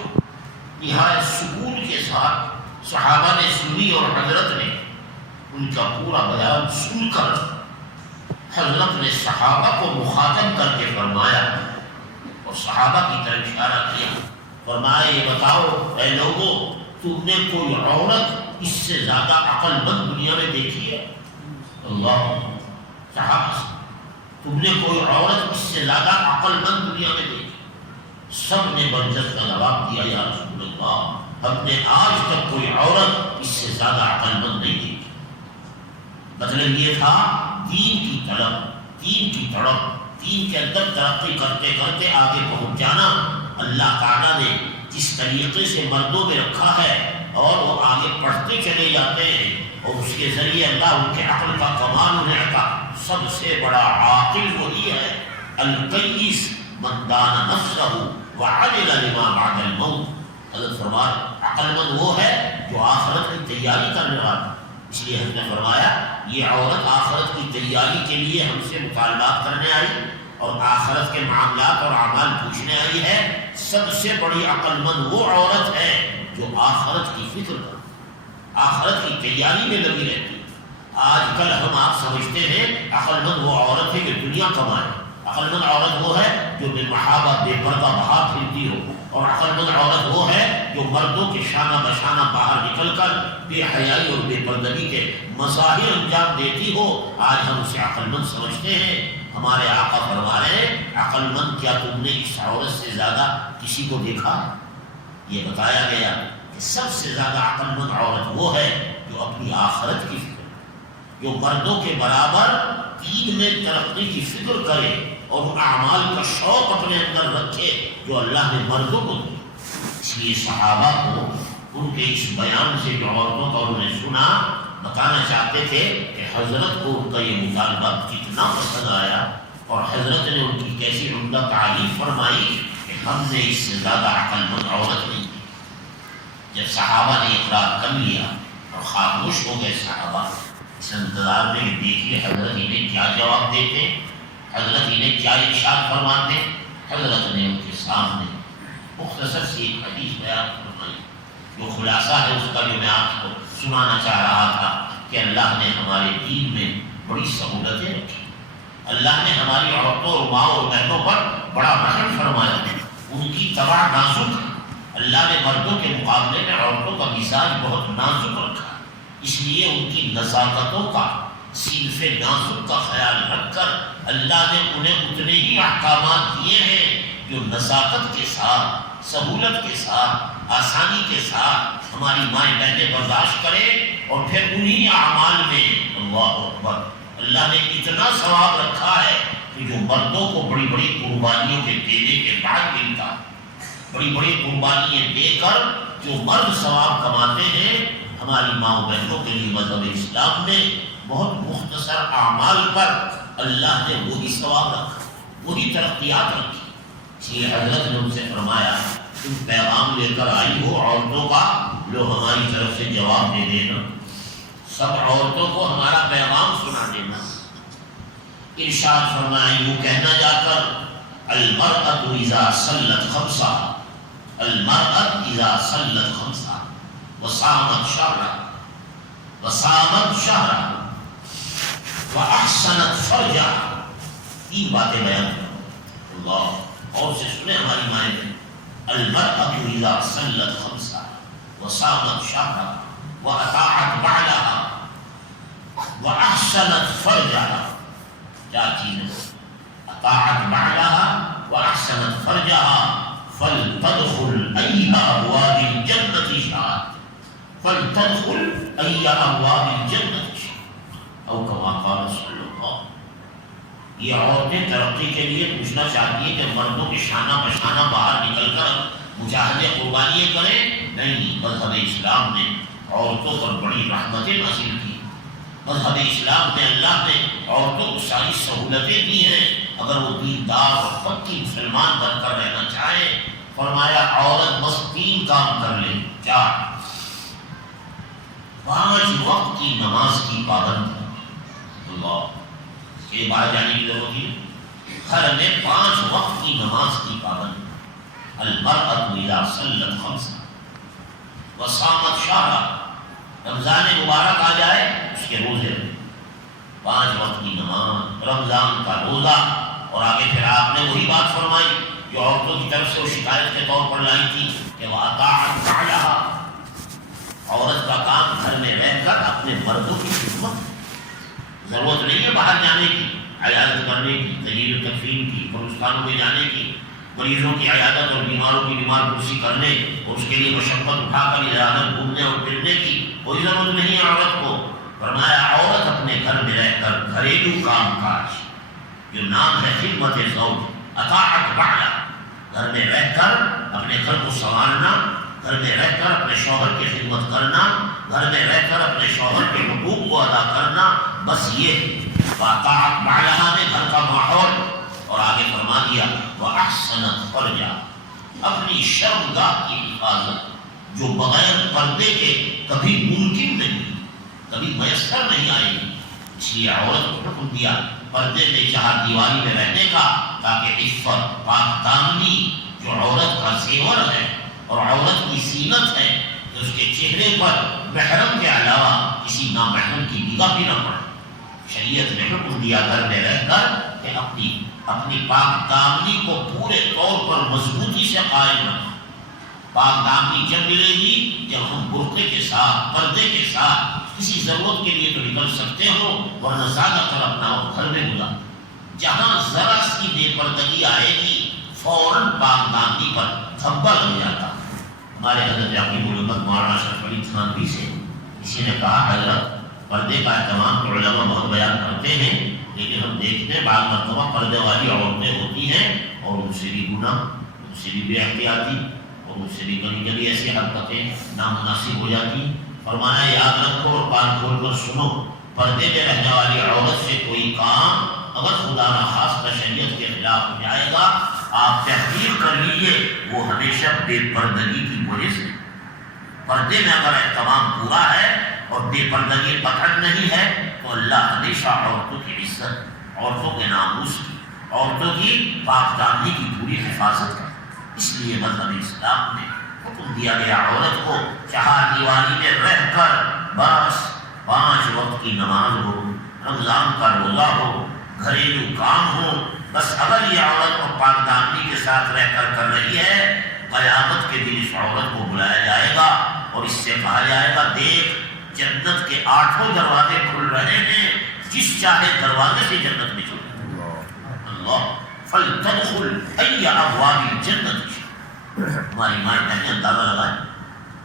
نہایت سکون کے ساتھ صحابہ نے سنی اور حضرت نے ان کا پورا بیان سن کر حضرت نے صحابہ کو مخاطب کر کے فرمایا اور صحابہ کی طرف اشارہ کیا. فرمایا یہ بتاؤ اے لوگوں تم نے کوئی عورت اس سے زیادہ عقل مند دنیا میں دیکھی ہے؟ اللہ صحابہ تم نے کوئی عورت اس سے زیادہ عقل مند دنیا میں دیکھی؟ سب نے برجت کا جواب دیا یا رسول اللہ ہم نے آج تک کوئی عورت اس سے زیادہ عقل مند نہیں دیکھی. مطلب یہ تھا دین کی طلب، دین کی تڑپ، دین کے اندر ترقی کرتے کرتے آگے پہنچ جانا. اللہ تعالیٰ نے جس طریقے سے مردوں میں رکھا ہے اور وہ آگے پڑھتے چلے جاتے ہیں اور اس کے ذریعے اللہ ان کے عقل کا کمال انہیں عطا. سب سے بڑا عاقل وہی ہے القیس من دان نفسہ وعمل لما بعد الموت. حضرت فرمایا عقل مند وہ ہے جو آخرت کی تیاری کرنے والا، اس لیے ہم نے فرمایا یہ عورت آخرت کی تیاری کے لیے ہم سے مطالبات کرنے آئی اور آخرت کے معاملات اور اعمال پوچھنے آئی ہے. سب سے بڑی عقل مند وہ عورت ہے جو آخرت کی فکر کرے، آخرت کی تیاری میں لگی رہتی ہے. آج کل ہم آپ سمجھتے ہیں عقل مند وہ عورت ہے جو دنیا کمائے، عقل مند عورت وہ ہے جو بے محابہ بے پردہ باہر پھرتی ہو، اور عقل مند عورت وہ ہے جو مردوں کے شانہ بشانہ باہر نکل کر بے حیائی اور بے پردگی کے مظاہر انجام دیتی ہو. آج ہم اسے عقل مند سمجھتے ہیں. ہمارے آقا فرما رہے ہیں عقل مند کیا تم نے اس عورت سے زیادہ کسی کو دیکھا؟ یہ بتایا گیا کہ سب سے زیادہ عقل مند عورت وہ ہے جو اپنی آخرت کی فکر، جو مردوں کے برابر دین میں ترقی کی فکر کرے اور ان اعمال کا شوق اپنے اندر رکھے جو اللہ نے مردوں کو دی. اس لیے صحابہ کو ان کے اس بیان سے جو عورتوں کا انہوں نے سنا بتانا چاہتے تھے کہ حضرت کو ان کا یہ مطالبہ کتنا پسند آیا اور حضرت نے ان کی کیسی عمدہ تعریف فرمائی کہ ہم نے اس سے زیادہ عقل مند عورت نہیں کی. جب صحابہ نے اقرار کر لیا اور خاموش ہو گئے صحابہ اس انتظار میں دیکھیے حضرت انہیں کیا جواب دیتے، حضرت انہیں کیا ارشاد فرماتے. حضرت نے ان کے سامنے مختصر سی ایک حدیث بیان فرمائی جو خلاصہ ہے اس کا جو میں آپ کو سنانا چاہ رہا تھا کہ اللہ نے ہمارے دین میں بڑی سہولتیں رکھی، اللہ نے ہماری عورتوں اور ماں اور بہنوں پر بڑا رحم فرمایا. ان کی طبع نازک ہے، اللہ نے مردوں کے مقابلے میں عورتوں کا مزاج بہت نازک رکھا، اس لیے ان کی نزاکتوں کا صنف نازک کا خیال رکھ کر اللہ نے انہیں اتنے ہی احکامات دیے ہیں جو نزاکت کے ساتھ، سہولت کے ساتھ، آسانی کے ساتھ ہماری مائیں بہنیں برداشت کرے. اور پھر انہی اعمال میں اللہ اکبر اللہ نے اتنا ثواب رکھا ہے کہ جو مردوں کو بڑی بڑی قربانیوں کے دینے کے بعد ملتا، بڑی بڑی قربانیاں دے کر جو مرد ثواب کماتے ہیں، ہماری ماں بہنوں کے لیے مذہب اسلام نے بہت مختصر اعمال پر اللہ نے وہی ثواب رکھا، وہی ترقیات رکھی. اس لیے حضرت نے ان سے فرمایا تم پیغام لے کر آئی ہو عورتوں کا، لو ہماری طرف سے جواب دے دینا، سب عورتوں کو ہمارا پیغام سنا دینا. ارشاد فرمایا یوں کہنا جا کر المرأة اذا صلت خمسها، المرأة اذا صلت خمسها وصامت شهرها وصامت شهرها واحسنت فرجها. تین باتیں بیان کرو اللہ اور سے سنے ہماری مائیں نے. المرأة اذا صلت خمسها وصامت شهرها واطاعت بعلها واحسنت فرجها. کیا چیز؟ اطاعت بعلها واحسنت فرجها فلتدخل اي ابواب الجنة شاءت، فلتدخل اي ابواب الجنة شاءت او كما قال صلی اللہ. یہ عورتیں ترقی کے لیے پوچھنا چاہتی ہیں کہ مردوں کے شانہ بشانہ باہر نکل کر مجاہدے قربانیاں کریں؟ نہیں، مذہب اسلام نے عورتوں پر بڑی رحمتیں نازل کی. مذہب اسلام میں اللہ نے عورتوں کو ساری سہولتیں دی ہیں اگر وہ دیندار اور پکی مسلمان بن کر رہنا چاہے. فرمایا عورت بس 3 کام کر لے. 4 5 وقت کی نماز کی پابند ہے. اللہ کے باہر جانے کی ضرورت ہے، گھر میں 5 وقت کی نماز کی پابند. المرأة اذا صلت خمسا وصامت شهرها، رمضان مبارک آ جائے اس کے روزے 5 وقت کی نماز، رمضان کا روزہ. اور آگے پھر آپ نے وہی بات فرمائی جو عورتوں کی طرف سے وہ شکایت کے طور پر لائی تھی کہ وہ اطاعت بعلها، عورت کا کام گھر میں رہ کر اپنے مردوں کی خدمت. ضرورت نہیں ہے باہر جانے کی، عیادت کرنے کی، تجہیز و تکفین کی، قبرستانوں میں جانے کی، مریضوں کی عیادت اور بیماروں کی بیمار پرسی کرنے اور اس کے لیے مشقت اٹھا کر ادھر گھومنے اور پھرنے کی کوئی ضرورت نہیں ہے عورت کو. فرمایا عورت اپنے گھر میں رہ کر گھریلو کام کاج جو نام ہے خدمت زوج، اطاعت بعلہ، گھر میں رہ کر اپنے گھر کو سنبھالنا، گھر میں رہ کر اپنے شوہر کی خدمت کرنا، گھر میں رہ کر اپنے شوہر کے حقوق کو ادا کرنا، بس یہ اطاعت بعلہ نے گھر کا ماحول. اور آگے فرما دیا وَأَحْسَنَتْ فَرْجَهَا، اپنی شرمگاہ کی حفاظت جو بغیر پردے کے کبھی ممکن نہیں. کبھی میسر نہیں آئے گی. اس لیے عورت کو حکم دیا پردے میں چہار دیواری میں رہنے کا، تاکہ عفت پاک دامنی جو عورت کا زیور ہے اور عورت کی زینت ہے کہ اس کے چہرے پر محرم کے علاوہ کسی نامحرم کی نگاہ بھی نہ پڑے. شریعت نے حکم دیا گھر میں رہ کر کہ اپنی پاک دامنی کو پورے طور پر مضبوطی سے قائم رکھیں. پاک دامنی جب ملے گی جب ہم برقعے کے ساتھ پردے کے ساتھ کسی ضرورت کے لیے تو نکل سکتے ہو، ورنہ زیادہ تر اپنا وقت گھر میں گزار. جہاں ذرا سی بے پردگی آئے گی فوراً پاک دامنی پر دھبا لگ جاتا. ہمارے حضرت عقیب الامت مولانا اشرف علی تھانوی سے کسی نے کہا حضرت پردے کا اہتمام تو علماء بہت بیان کرتے ہیں، لیکن ہم دیکھتے ہیں بعض مرتبہ پردے والی عورتیں ہوتی ہیں اور ان سے بھی گناہ، ان سے بھی بے احتیاطی اور ان سے بھی کبھی کبھی ایسی حرکتیں نامناسب ہو جاتی. فرمایا یاد رکھو اور کان کھول کر سنو، پردے میں رہنے والی عورت سے کوئی کام اگر خدا نخواستہ شریعت کے خلاف ہو جائے گا، آپ تحقیق کر لیجیے وہ ہمیشہ بے پردگی کی وجہ سے. پردے میں اگر اہتمام پورا ہے اور بے پردگی پکڑ نہیں ہے تو اللہ ہمیشہ عورتوں کی عزت، عورتوں کے ناموس کی، عورتوں کی پاک دامنی کی پوری حفاظت کرے. اس لیے مذہب اسلام نے حکم دیا گیا عورت کو چہار دیواری میں رہ کر بس 5 وقت کی نماز ہو، رمضان کا روزہ ہو، گھریلو کام ہو، بس اگر یہ عورت کو پاک دامنی کے ساتھ رہ کر کر رہی ہے، قیامت کے دن اس عورت کو بلایا جائے گا اور اس سے کہا جائے گا دیکھ جنت کے 8 دروازے کھل رہے ہیں، جس چاہے دروازے سے جنت میں چلے. اللہ فلتدخل ای ابواب الجنت. ہماری مائیں بہنیں اندازہ لگائیں،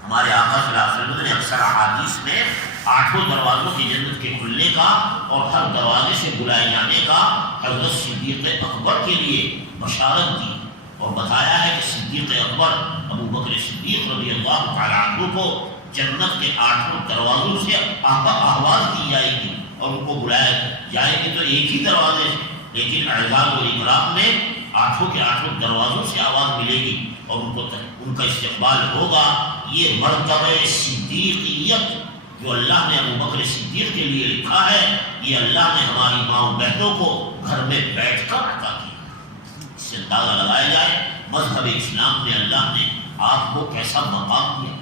ہمارے آقا صلی اللہ علیہ وسلم نے اکثر احادیث میں 8 دروازوں کی جنت کے کھلنے کا اور ہر دروازے سے بلائے جانے کا حضرت صدیق اکبر کے لیے بشارت دی اور بتایا ہے کہ صدیق اکبر ابو بکر صدیق رضی اللہ تعالیٰ عنہ کو جنت کے 8 دروازوں سے آواز دی جائے گی اور ان کو بلایا جائے گی تو ایک ہی دروازے سے، لیکن اعزاز و اکرام میں 8 کے 8 دروازوں سے آواز ملے گی اور ان کا استقبال ہوگا. یہ مرتبہ صدیقیت جو اللہ نے ابو بکر صدیق کے لیے لکھا ہے، یہ اللہ نے ہماری ماں بہنوں کو گھر میں بیٹھ کر عطا کیا. اس سے اندازہ لگایا جائے مذہب اسلام میں اللہ نے آپ کو کیسا مقام دیا.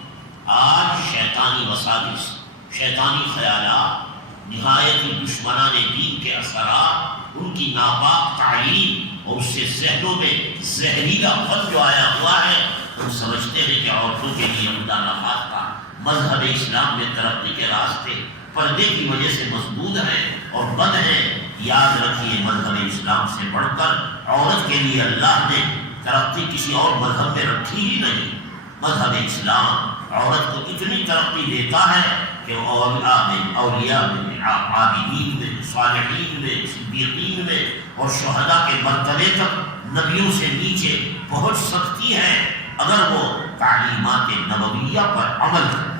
آج شیطانی وساوس، شیطانی خیالات، نہایت دشمنان دین کے اثرات، ان کی ناپاک تعلیم اور اس سے ذہنوں میں زہریلا خط جو آیا ہوا ہے، ہم سمجھتے ہیں کہ عورتوں کے لیے خدا نخواستہ مذہب اسلام میں ترقی کے راستے پردے کی وجہ سے مسدود ہیں اور بند ہیں. یاد رکھیے مذہب اسلام سے بڑھ کر عورت کے لیے اللہ نے ترقی کسی اور مذہب میں رکھی ہی نہیں. مذہب اسلام عورت کو اتنی ترقی دیتا ہے کہ اولیاء میں، عابدین میں، صالحین میں، صدیقین میں اور شہداء کے مرتبے تک نبیوں سے نیچے پہنچ سکتی ہے اگر وہ تعلیمات نبویہ پر عمل کرے.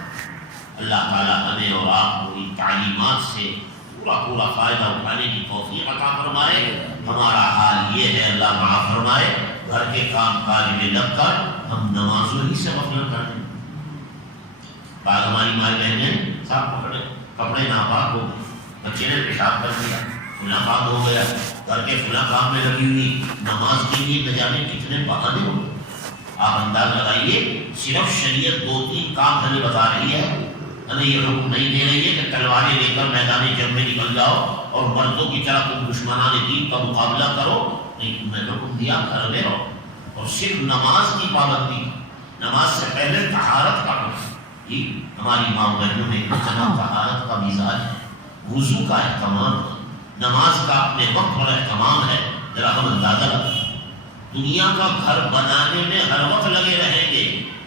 اللہ تعالیٰ ہمیں اور آپ کو ان تعلیمات سے پورا فائدہ اٹھانے کی توفیق عطا فرمائے. ہمارا حال یہ ہے اللہ معاف فرمائے، گھر کے کام کاج میں لگ کر ہم نمازوں ہی سے غفلت کرتے ہیں. بعض ہماری مائیں بہنیں صاحب کپڑے ناپاک ہو گئے، بچے نے پیشاب کر دیا، ناپاک ہو گیا، گھر کے فلاں کام میں لگی ہوئی، نماز کے لیے نہ جانے کتنے بہانے ہو گئے. آپ انداز لگائیے صرف شریعت 2-3 کام ہمیں بتا رہی ہے، ہمیں یہ حکم نہیں دے رہی ہے کہ تلواریں لے کر میدان جنگ میں نکل جاؤ اور مردوں کی طرح تم دشمنان دین کا مقابلہ کرو. نہیں، تمہیں حکم دیا گھر میں رہو اور صرف نماز کی پابندی، نماز سے پہلے طہارت کا حکم. یہ ہماری ماں بہنوں میں اتنا طہارت کا مزاج ہے، وضو کا اہتمام ہے، نماز کا اپنے وقت پر اہتمام ہے. ذرا ہم اندازہ لگائیں، دنیا کا گھر بنانے میں ہر وقت لگے رہیں گے،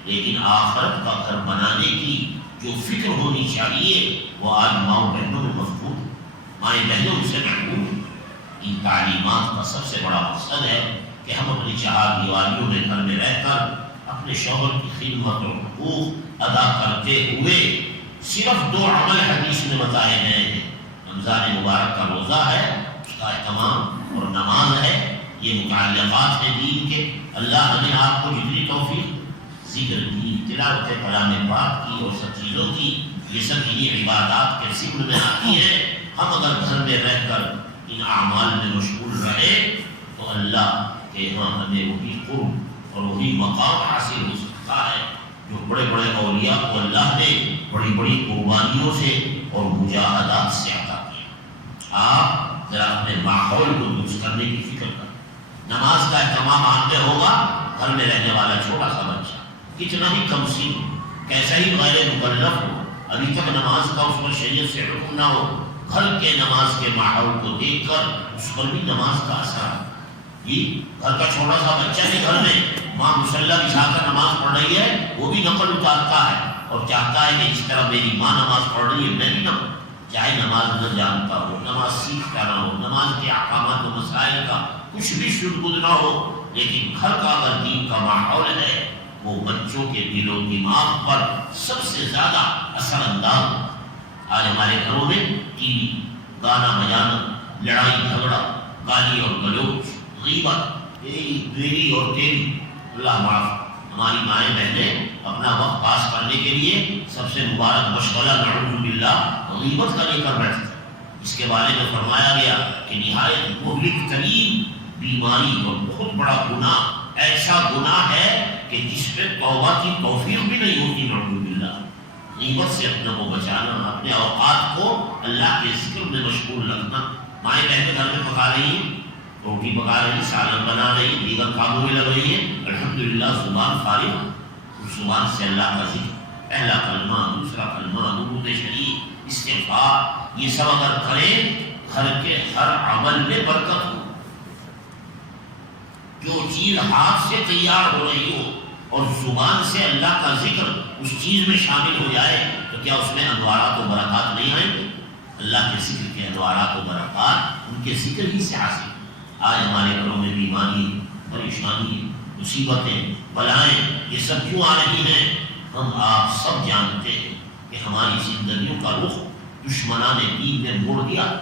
لیکن آخرت کا گھر بنانے کی جو فکر ہونی چاہیے وہ آج ماں بہنوں میں مفقود ہے. مائیں بہنوں ان سے محروم ہیں. ان تعلیمات کا سب سے بڑا مقصد ہے کہ ہم اپنی 4 دیواریوں میں گھر میں رہ کر اپنے شوہر کی خدمت اور حقوق ادا کرتے ہوئے صرف 2 عمل حدیث میں بتائے گئے ہیں. رمضان مبارک کا روزہ ہے، اس کا اہتمام اور نماز ہے، یہ متعلقات ہیں دین کے. اللہ نے آپ کو جتنی توفیق ذکر کی، تلاوت کلام پاک کی اور سب چیزوں کی یہ سب انہیں عبادات کے ذکر میں آتی ہیں. ہم اگر گھر میں رہ کر ان اعمال میں مشغول رہے تو اللہ کے ہاں ہمیں وہی قرب اور وہی مقام حاصل ہو سکتا ہے جو بڑے بڑے اولیاء کو اللہ نے بڑی بڑی قربانیوں سے اور مجاہدات سے عطا کیا. آپ ذرا اپنے ماحول کو درست کرنے کی فکر کریں. نماز کا اہتمام آپ میں ہوگا. گھر میں رہنے والا چھوٹا سا بچہ کتنا ہی کم سن ہو, کیسا ہی غیر مکلف ہو, ابھی تک نماز کا اس پر شریعت سے حکم نہ ہو, گھر کے نماز کے ماحول کو دیکھ کر اس پر بھی نماز کا اثر ہے. گھر کا چھوٹا سا بچہ بھی گھر میں ماں مصلی بچھا کر نماز پڑھ رہی ہے, وہ بھی نقل اتارتا ہے اور چاہتا ہے کہ جس طرح میری ماں نماز پڑھ رہی ہے میں بھی نماز, چاہے نماز نہ جانتا ہو, نماز سیکھتا نہ ہو, نماز کے احکامات و مسائل کا کچھ بھی شد بدھ نہ ہو, لیکن گھر کا اگر دین کا ماحول ہے وہ بچوں کے دل و دماغ پر سب سے زیادہ اثر انداز. آج ہمارے گھروں میں ٹی وی, گانا بجانا, لڑائی جھگڑا, گالی اور گلوچ, غیبت, دیری اور تیری, اللہ معاف. ہماری مائیں بہنیں اپنا وقت پاس کرنے کے لیے سب سے مبارک مشغلہ نعوذ باللہ غیبت کا لے کر بیٹھتے. اس کے بارے میں فرمایا گیا کہ نہایت مہلک ترین بیماری اور بہت بڑا گناہ ایسا گناہ ہے کہ جس پہ توبہ کی توفیق بھی نہیں ہوتی. نعوذ باللہ غیبت سے اپنے کو بچانا, اپنے اوقات کو اللہ کے ذکر میں مشغول رکھنا. مائیں بہنیں گھر میں پکا رہی ہیں, روٹی پکا رہی, سالن بنا رہی, دیگر کاموں میں لگ رہی ہے, الحمدللہ زبان فارغ, اس زبان سے اللہ کا ذکر, پہلا کلمہ, دوسرا کلمہ, درود شریف, استغفار, یہ سب اگر کریں گھر کے ہر عمل میں برکت ہو. جو چیز ہاتھ سے تیار ہو رہی ہو اور زبان سے اللہ کا ذکر اس چیز میں شامل ہو جائے تو کیا اس میں انوارات و برکات نہیں آئیں گے؟ اللہ کے ذکر کے انوارات و برکات ان کے ذکر ہی سے حاصل. آج ہمارے گھروں میں بیماری, پریشانی, مصیبتیں, بلائیں, یہ سب کیوں آ رہی ہیں؟ ہم آپ سب جانتے ہیں کہ ہماری زندگیوں کا رخ دشمنان دین نے موڑ دیا.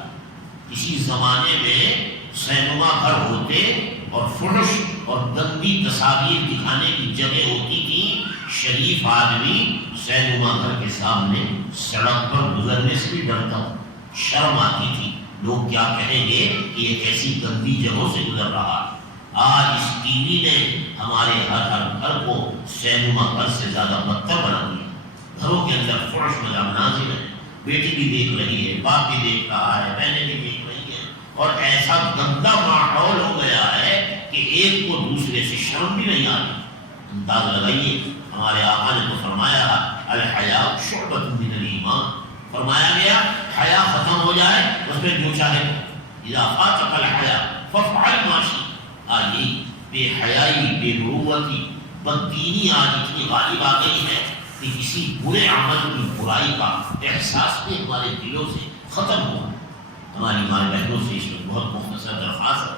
کسی زمانے میں سینما گھر ہوتے اور فحش اور گندی تصاویر دکھانے کی جگہ ہوتی تھی. شریف آدمی سینما گھر کے سامنے سڑک پر گزرنے سے بھی ڈرتا, شرم آتی تھی, لوگ کیا کہیں گے کہ یہ کیسی گندی جگہوں سے گزر رہا ہے. آج اس ٹی وی نے ہمارے ہر گھر کو سینما گھر سے زیادہ بدتر بنا دیا. گھروں کے اندر فرش مزہ مناظر ہے, بیٹی بھی دیکھ رہی ہے, باپ بھی دیکھ رہا ہے, بہنیں بھی دیکھ رہی ہیں, اور ایسا گندا ماحول ہو گیا ہے کہ ایک کو دوسرے سے شرم بھی نہیں آتی. انداز لگائیے, ہمارے آقا نے تو فرمایا الحیاء شعبۃ من الایمان, فرمایا گیا حیا ختم ہو جائے اس میں جو چاہے اذا فاتق الحیا فافعل ما شئت. آج بے حیائی, بے مروتی, بددینی آج اتنی غالب آ گئی ہے کہ کسی برے عمل کی برائی کا احساس بھی ہمارے دلوں سے ختم ہوا. ہماری ماں بہنوں سے اس میں بہت مختصر درخواست ہے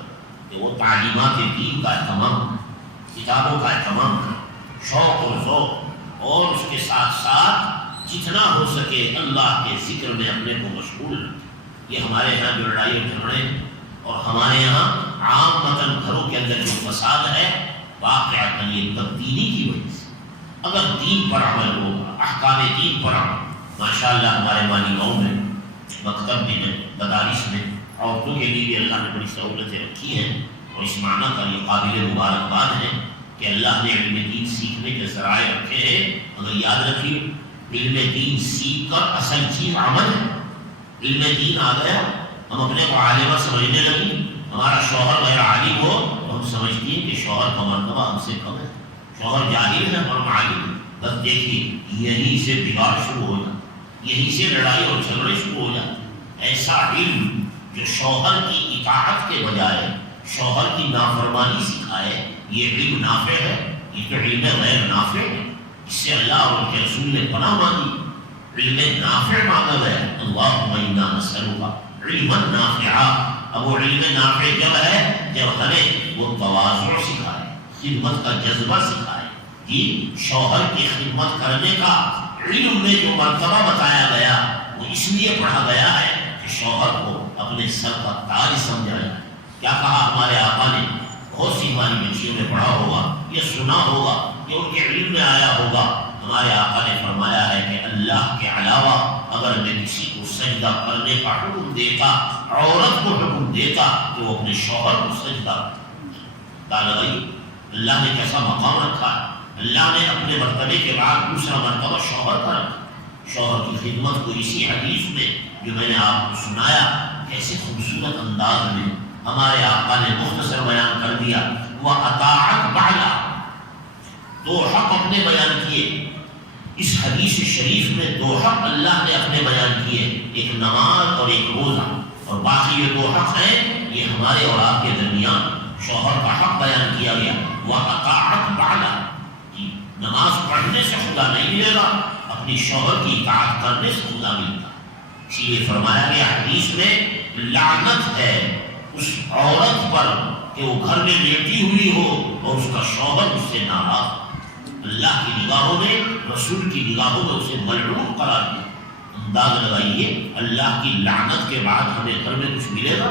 کہ وہ تعلیمات دین کا اہتمام, کتابوں کا اہتمام کریں, شوق اور ذوق, اور اس کے ساتھ ساتھ جتنا ہو سکے اللہ کے ذکر میں اپنے کو مشغول رکھیں. یہ ہمارے یہاں جو لڑائی اور جھگڑے اور ہمارے یہاں عام مطلب گھروں کے اندر جو فساد ہے واقعہ یہ تبدیلی کی وجہ سے. اگر دین پر عمل ہوگا, احکام دین پر عمل, ماشاءاللہ ہمارے مالیگاؤں میں, مکتب میں, مدارس میں عورتوں کے لیے بھی اللہ نے بڑی سہولتیں رکھی ہیں, اور اس معنی کا یہ قابل مبارکباد ہے کہ اللہ نے علم دین سیکھنے کے ذرائع رکھے ہیں. اگر یاد رکھیے علم دین سیکھ کر اصل چیز عمل ہے. علم دین آ گیا, ہم اپنے کو عالمہ سمجھنے لگیں, ہمارا شوہر غیر عالم ہو تو ہم سمجھتے ہیں کہ شوہر کا مرتبہ ہم سے کم ہے, شوہر جاہل ہے اور عالم ہے. بس دیکھیے یہیں سے بگاڑ شروع ہو جاتا, یہیں سے لڑائی اور جھگڑے شروع ہو جاتے. ایسا علم جو شوہر کی اطاعت کے بجائے شوہر کی نافرمانی سکھائے, یہ علم نافع ہے, یہ تو علم غیر نافع ہے. اس سے اللہ اور ان کے رسول نے پناہ مانگی. علم نافع مانگا ہے, اللہم انا نسألک علما نافعا. اب وہ علم نافع جب ہے جب ہمیں وہ تواضع سکھائے, خدمت کا جذبہ سکھائے. کہ شوہر کی خدمت کرنے کا علم میں جو مرتبہ بتایا گیا وہ اس لیے پڑھا گیا ہے کہ شوہر کو اپنے سر کا تاج سمجھا جائے. کیا کہا ہمارے آقا نے, بہت سی ہماری بچیوں نے پڑھا ہوگا, یہ سنا ہوگا, یہ ان کے علم میں آیا ہوگا. ہمارے آقا نے فرمایا ہے کہ اللہ کے علاوہ اگر میں کسی کو سجدہ کرنے کا حکم دیتا، عورت کو حکم دیتا کہ وہ اپنے شوہر کو سجدہ ڈالگئی. اللہ نے کیسا مقام رکھا ہے. اللہ نے اپنے مرتبے کے بعد دوسرا مرتبہ شوہر کا رکھا. شوہر کی خدمت کو اسی حدیث میں جو میں نے آپ کو سنایا کیسے خوبصورت انداز میں ہمارے آقا نے مختصر بیان کر دیا. وَأَطَاعَتْ بَعْلَا، دو حق اپنے بیان کیے. اس حدیث شریف میں دو حق اللہ نے اپنے بیان کیے، ایک نماز اور ایک روزہ، اور باقی یہ دو حق ہیں یہ ہمارے اور آپ کے درمیان. شوہر کا حق بیان کیا گیا وَأَطَاعَتْ بَعْلَا، نماز پڑھنے سے خدا نہیں ملے گا، اپنی شوہر کی اطاعت کرنے سے خدا ملتا. اسی لیے فرمایا گیا حدیث میں لعنت ہے اس عورت پر کہ وہ گھر میں لیٹی ہوئی ہو اور اس کا شوہر اس سے ناراض. اللہ کی نگاہوں میں، رسول کی نگاہوں میں اسے ملعون قرار دیا. انداز لگائیے اللہ کی لعنت کے بعد ہمیں گھر میں کچھ ملے گا.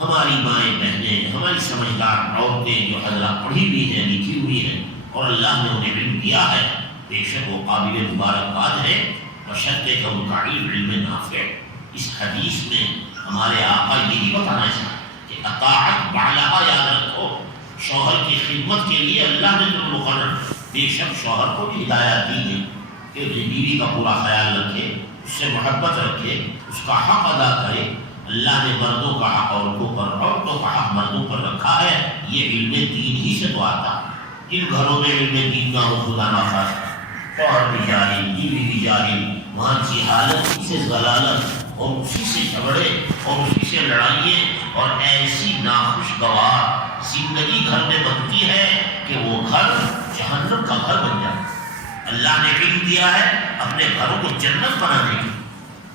ہماری مائیں بہنیں، ہماری سمجھدار عورتیں جو حضرات پڑھی ہوئی ہیں، لکھی ہوئی ہیں اور اللہ نے انہیں علم دیا ہے، بے شک وہ قابل مبارکباد ہے. بشرطے کہ ان کا علم نافع. اس حدیث میں ہمارے آقا یہی بتانا چاہتے کہ اطاعت بعلہا، یاد رکھو شوہر کی خدمت کے لیے اللہ نے تم مقرر. بے شک شوہر کو بھی ہدایت دی ہے کہ بیوی کا پورا خیال رکھے، اس سے محبت رکھے، اس کا حق ادا کرے. اللہ نے مردوں کا حق عورتوں پر، عورتوں کا حق مردوں پر رکھا ہے. یہ علم دین ہی سے تو آتا. جن گھروں میں علم دین نہ ہو خدا ناخواستہ شوہر بھی جاہل، بیوی بھی جاہل، وہاں کی حالت اسی سے ضلالت اور اسی سے جھگڑے اور اسی سے لڑائیاں اور ایسی ناخوشگوار زندگی گھر میں بنتی ہے کہ وہ گھر جہنم کا گھر بن جاتا ہے. اللہ نے علم دیا ہے اپنے گھروں کو جنت بنانے کی.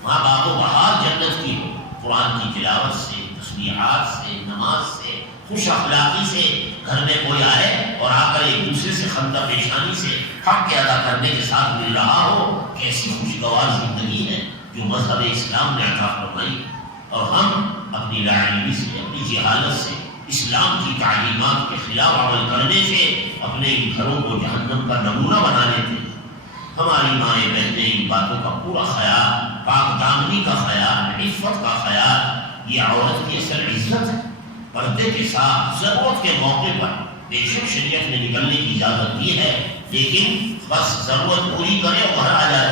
وہاں باغ و بہار جنت کی ہو، قرآن کی تلاوت سے، تسبیحات سے، نماز سے، خوش اخلاقی سے. گھر میں کوئی آئے اور آ کر ایک دوسرے سے خندہ پیشانی سے حق کے ادا کرنے کے ساتھ مل رہا ہو. کیسی خوشگوار زندگی ہے جو مذہب اسلام نے عطا فرمائی. اور ہم اپنی لاعلمی سے، اپنی جہالت سے، اسلام کی تعلیمات کے خلاف عمل کرنے سے اپنے ان گھروں کو جہنم کا نمونہ بنا لیتے. ہماری مائیں بہنیں ان باتوں کا پورا خیال، پاک دامنی کا خیال، عفت کا خیال، یہ عورت کی اصل عزت ہے. پردے کے ساتھ ضرورت کے موقع پر بے شک شریعت نے نکلنے کی اجازت دی ہے، لیکن بس ضرورت پوری کرے اور گھر آ جائے.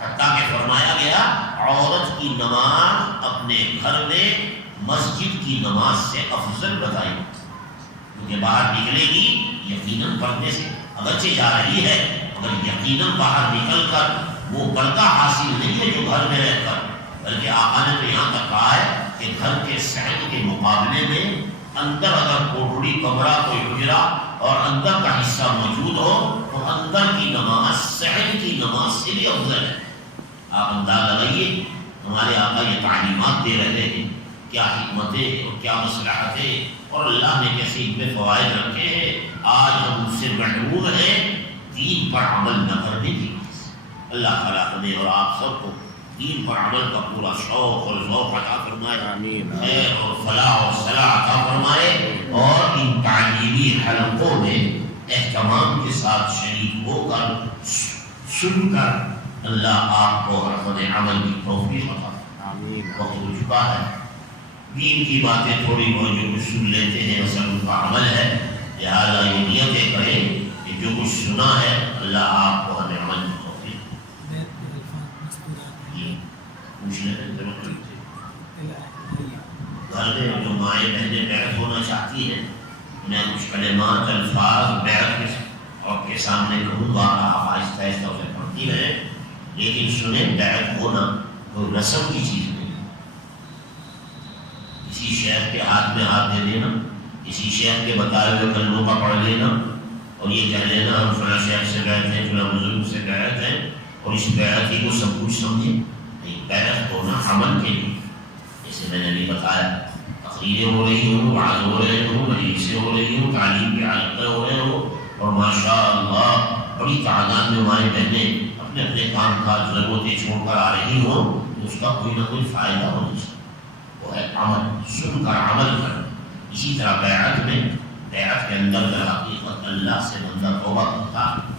حتیٰ کہ فرمایا گیا عورت کی نماز اپنے گھر میں مسجد کی نماز سے افضل بتائی، کیونکہ باہر نکلے گی یقیناً پردے سے اگرچہ جا رہی ہے، مگر یقیناً باہر نکل کر وہ پردہ حاصل نہیں ہے جو گھر میں رہ کر. بلکہ آقا نے تو یہاں تک کہا ہے کہ گھر کے صحن کے مقابلے میں اندر اگر کوٹڑی، کمرہ، کوئی حجرہ اور اندر کا حصہ موجود ہو تو اندر کی نماز صحن کی نماز سے بھی افضل ہے. آپ انداز لگائیے ہمارے آقا یہ تعلیمات دے رہے ہیں، کیا حکمتیں اور کیا مصلحتیں اور اللہ نے کیسے ان میں فوائد رکھے ہیں. آج ہم ان سے محروم ہیں دین پر عمل نہ کرنے کی. اللہ تعالیٰ ہمیں اور آپ سب کو دین پر عمل کا پورا شوق اور ذوق عطا فرمائے، خیر اور فلاح اور صلاح عطا فرمائے، اور ان تعلیمی حلقوں میں اہتمام کے ساتھ شریک ہو کر سن کر اللہ آپ کو حسن عمل کی توفیق عطا فرمائے. وقت ہو چکا ہے، دین کی باتیں تھوڑی بہت جو کچھ سن لیتے ہیں اصل ان کا عمل ہے، لہٰذا یہ نیتیں کریں کہ جو کچھ سنا ہے اللہ آپ کو ہمیں عمل کی توفیق پوچھنے کی ضرورت نہیں. گھر میں جو مائیں بہنیں بیعت ہونا چاہتی ہیں انہیں کچھ کلمات الفاظ بیعت کے سامنے کہوں گا، آپ آہستہ آہستہ اسے پڑھتی رہیں، لیکن سنیں بیعت ہونا کوئی رسم کی چیز نہیں. کسی شیخ کے ہاتھ میں ہاتھ دے دینا، کسی شیخ کے بتائے ہوئے کلموں کا پڑھ لینا اور یہ کہہ لینا ہم فلاں شیخ سے بیعت ہیں، فلاں بزرگ سے بیعت ہیں اور اس بیعت ہی کو سب کچھ سمجھیں. نہیں، بیعت ہونا عمل کے لیے. جیسے میں نے بھی بتایا تقریریں ہو رہی ہوں، وعظ ہو رہے ہوں، مجلسیں ہو رہی ہوں، تعلیم کے حلقے ہو رہے ہوں اور ماشاء اللہ بڑی تعداد میں ہماری بہنیں اپنے اپنے کام کاج ضرورتیں چھوڑ کر آ رہی ہوں تو اس کا کوئی نہ کوئی فائدہ ہونا چاہیے. وہ ہے عمل، سن کر عمل کرنا. اسی طرح بیعت میں، بیعت کے اندر در حقیقت اللہ سے بندہ توبہ کرتا ہے،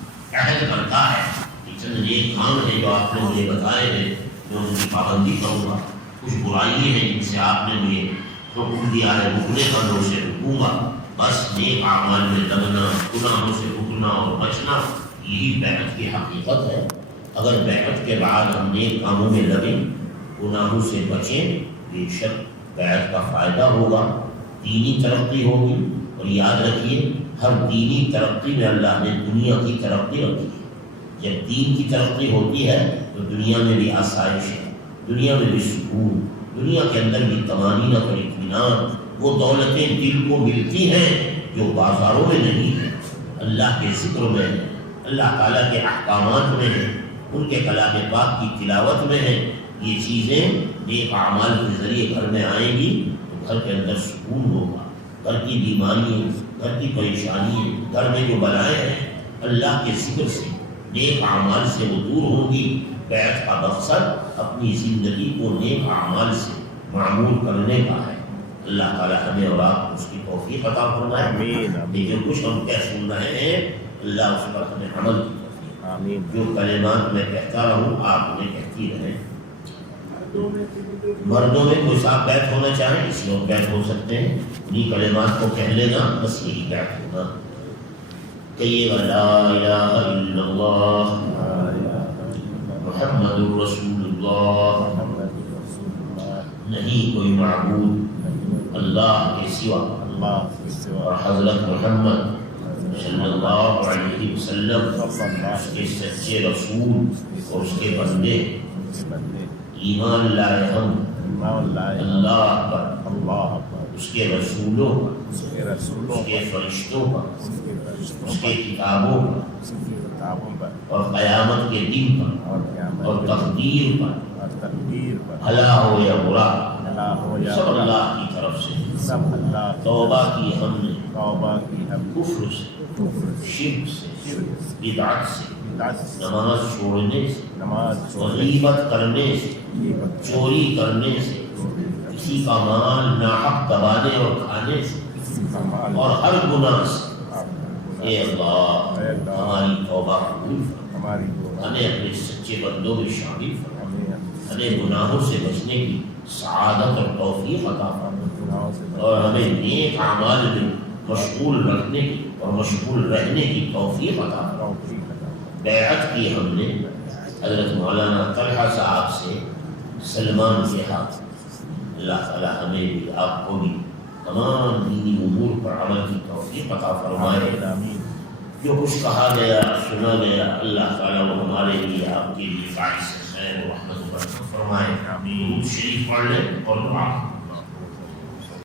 عہد کرتا ہے کہ چند نیک کام ہیں جو آپ نے مجھے بتائے ہیں، میں ان کی پابندی کروں گا، کچھ برائیاں ہیں جن سے آپ نے مجھے حکم دیا ہے رکنے کا، میں اسے رکوں گا۔ بس نیک اعمال میں لگنا، گناہوں سے رکنا اور بچنا، یہی بیعت کی حقیقت ہے۔ اگر بیعت کے بعد ہم نیک کاموں میں لگیں، گناہوں سے بچیں، بے شک بیعت کا فائدہ ہوگا، دینی ترقی ہوگی۔ اور یاد رکھیے ہر دینی ترقی میں اللہ نے دنیا کی ترقی رکھی ہے۔ جب دین کی ترقی ہوتی ہے تو دنیا میں بھی آسائش ہے، دنیا میں بھی سکون، دنیا کے اندر بھی طمانینہ اور اطمینان، وہ دولتیں دل کو ملتی ہیں جو بازاروں میں نہیں ہیں، اللہ کے ذکر میں ہے، اللہ تعالیٰ کے احکامات میں ہے، ان کے کلام پاک کی تلاوت میں ہے۔ یہ چیزیں نیک اعمال کے ذریعے گھر میں آئیں گی تو گھر کے اندر سکون ہوگا، گھر کی بیماریاں، گھر کی پریشانیاں، گھر میں جو بلائیں ہیں اللہ کے ذکر سے، نیک اعمال سے وہ دور ہوں گی۔ بیعت کا مقصد اپنی زندگی کو نیک اعمال سے معمول کرنے کا ہے۔ اللہ تعالیٰ ہمیں اور آپ کو اس کی توفیق عطا فرمائے۔ آمین۔ جو کچھ ہم کہہ سن رہے ہیں اللہ اس پر ہمیں عمل کی توفیق۔ آمین۔ جو کلمات میں کہتا رہوں آپ انہیں کہتی رہیں۔ مردوں میں کوئی صاحب بیعت ہونا چاہیں اس وقت بیعت ہو سکتے ہیں، انہیں کلمات کو کہہ لینا، بس یہی بیعت ہونا۔ کہیے لا الہ الا اللہ محمد رسول اللہ، نہیں کوئی معبود اللہ کے سوا، اور حضرت محمد صلی اللہ علیہ وسلم اس کے سچے رسول اور اس کے بندے۔ ایمان لائے ہم اللہ پر، اس کے رسولوں پر، اس کے فرشتوں پر، اس کے کتابوں پر، اور قیامت کے دن پر، اور تقدیر پر، بھلا ہو یا برا سب اللہ کی طرف سے۔ توبہ کی ہم نے کفر سے، شرک سے، بدعت سے، نماز چھوڑنے سے، غیبت کرنے سے، چوری کرنے سے، کسی کا مال ناحق دبانے اور کھانے سے، اور ہر گناہ سے۔ اے اللہ ہماری توبہ قبول فرما، ہمیں اپنے سچے بندوں میں شامل فرما، ہمیں گناہوں سے بچنے کی سعادت اور توفیق عطا فرما، اور ہمیں نیک اعمال میں مشغول رکھنے کی اور مشغول رہنے کی توفیق عطا فرما۔ بیعت کی ہم نے حضرت مولانا طلحہ صاحب سے سلمان کے ہاتھ، اللہ تعالیٰ ہمیں بھی آپ کو بھی تمام دینی امور پر عمل کی توفیق عطا فرمائے۔ جو کچھ کہا گیا سنا گیا اللہ تعالیٰ وہ ہمارے لیے آپ کے لیے باعث خیر و رحمت و برکت فرمائے۔ درود شریف پڑھ لیں اور دعا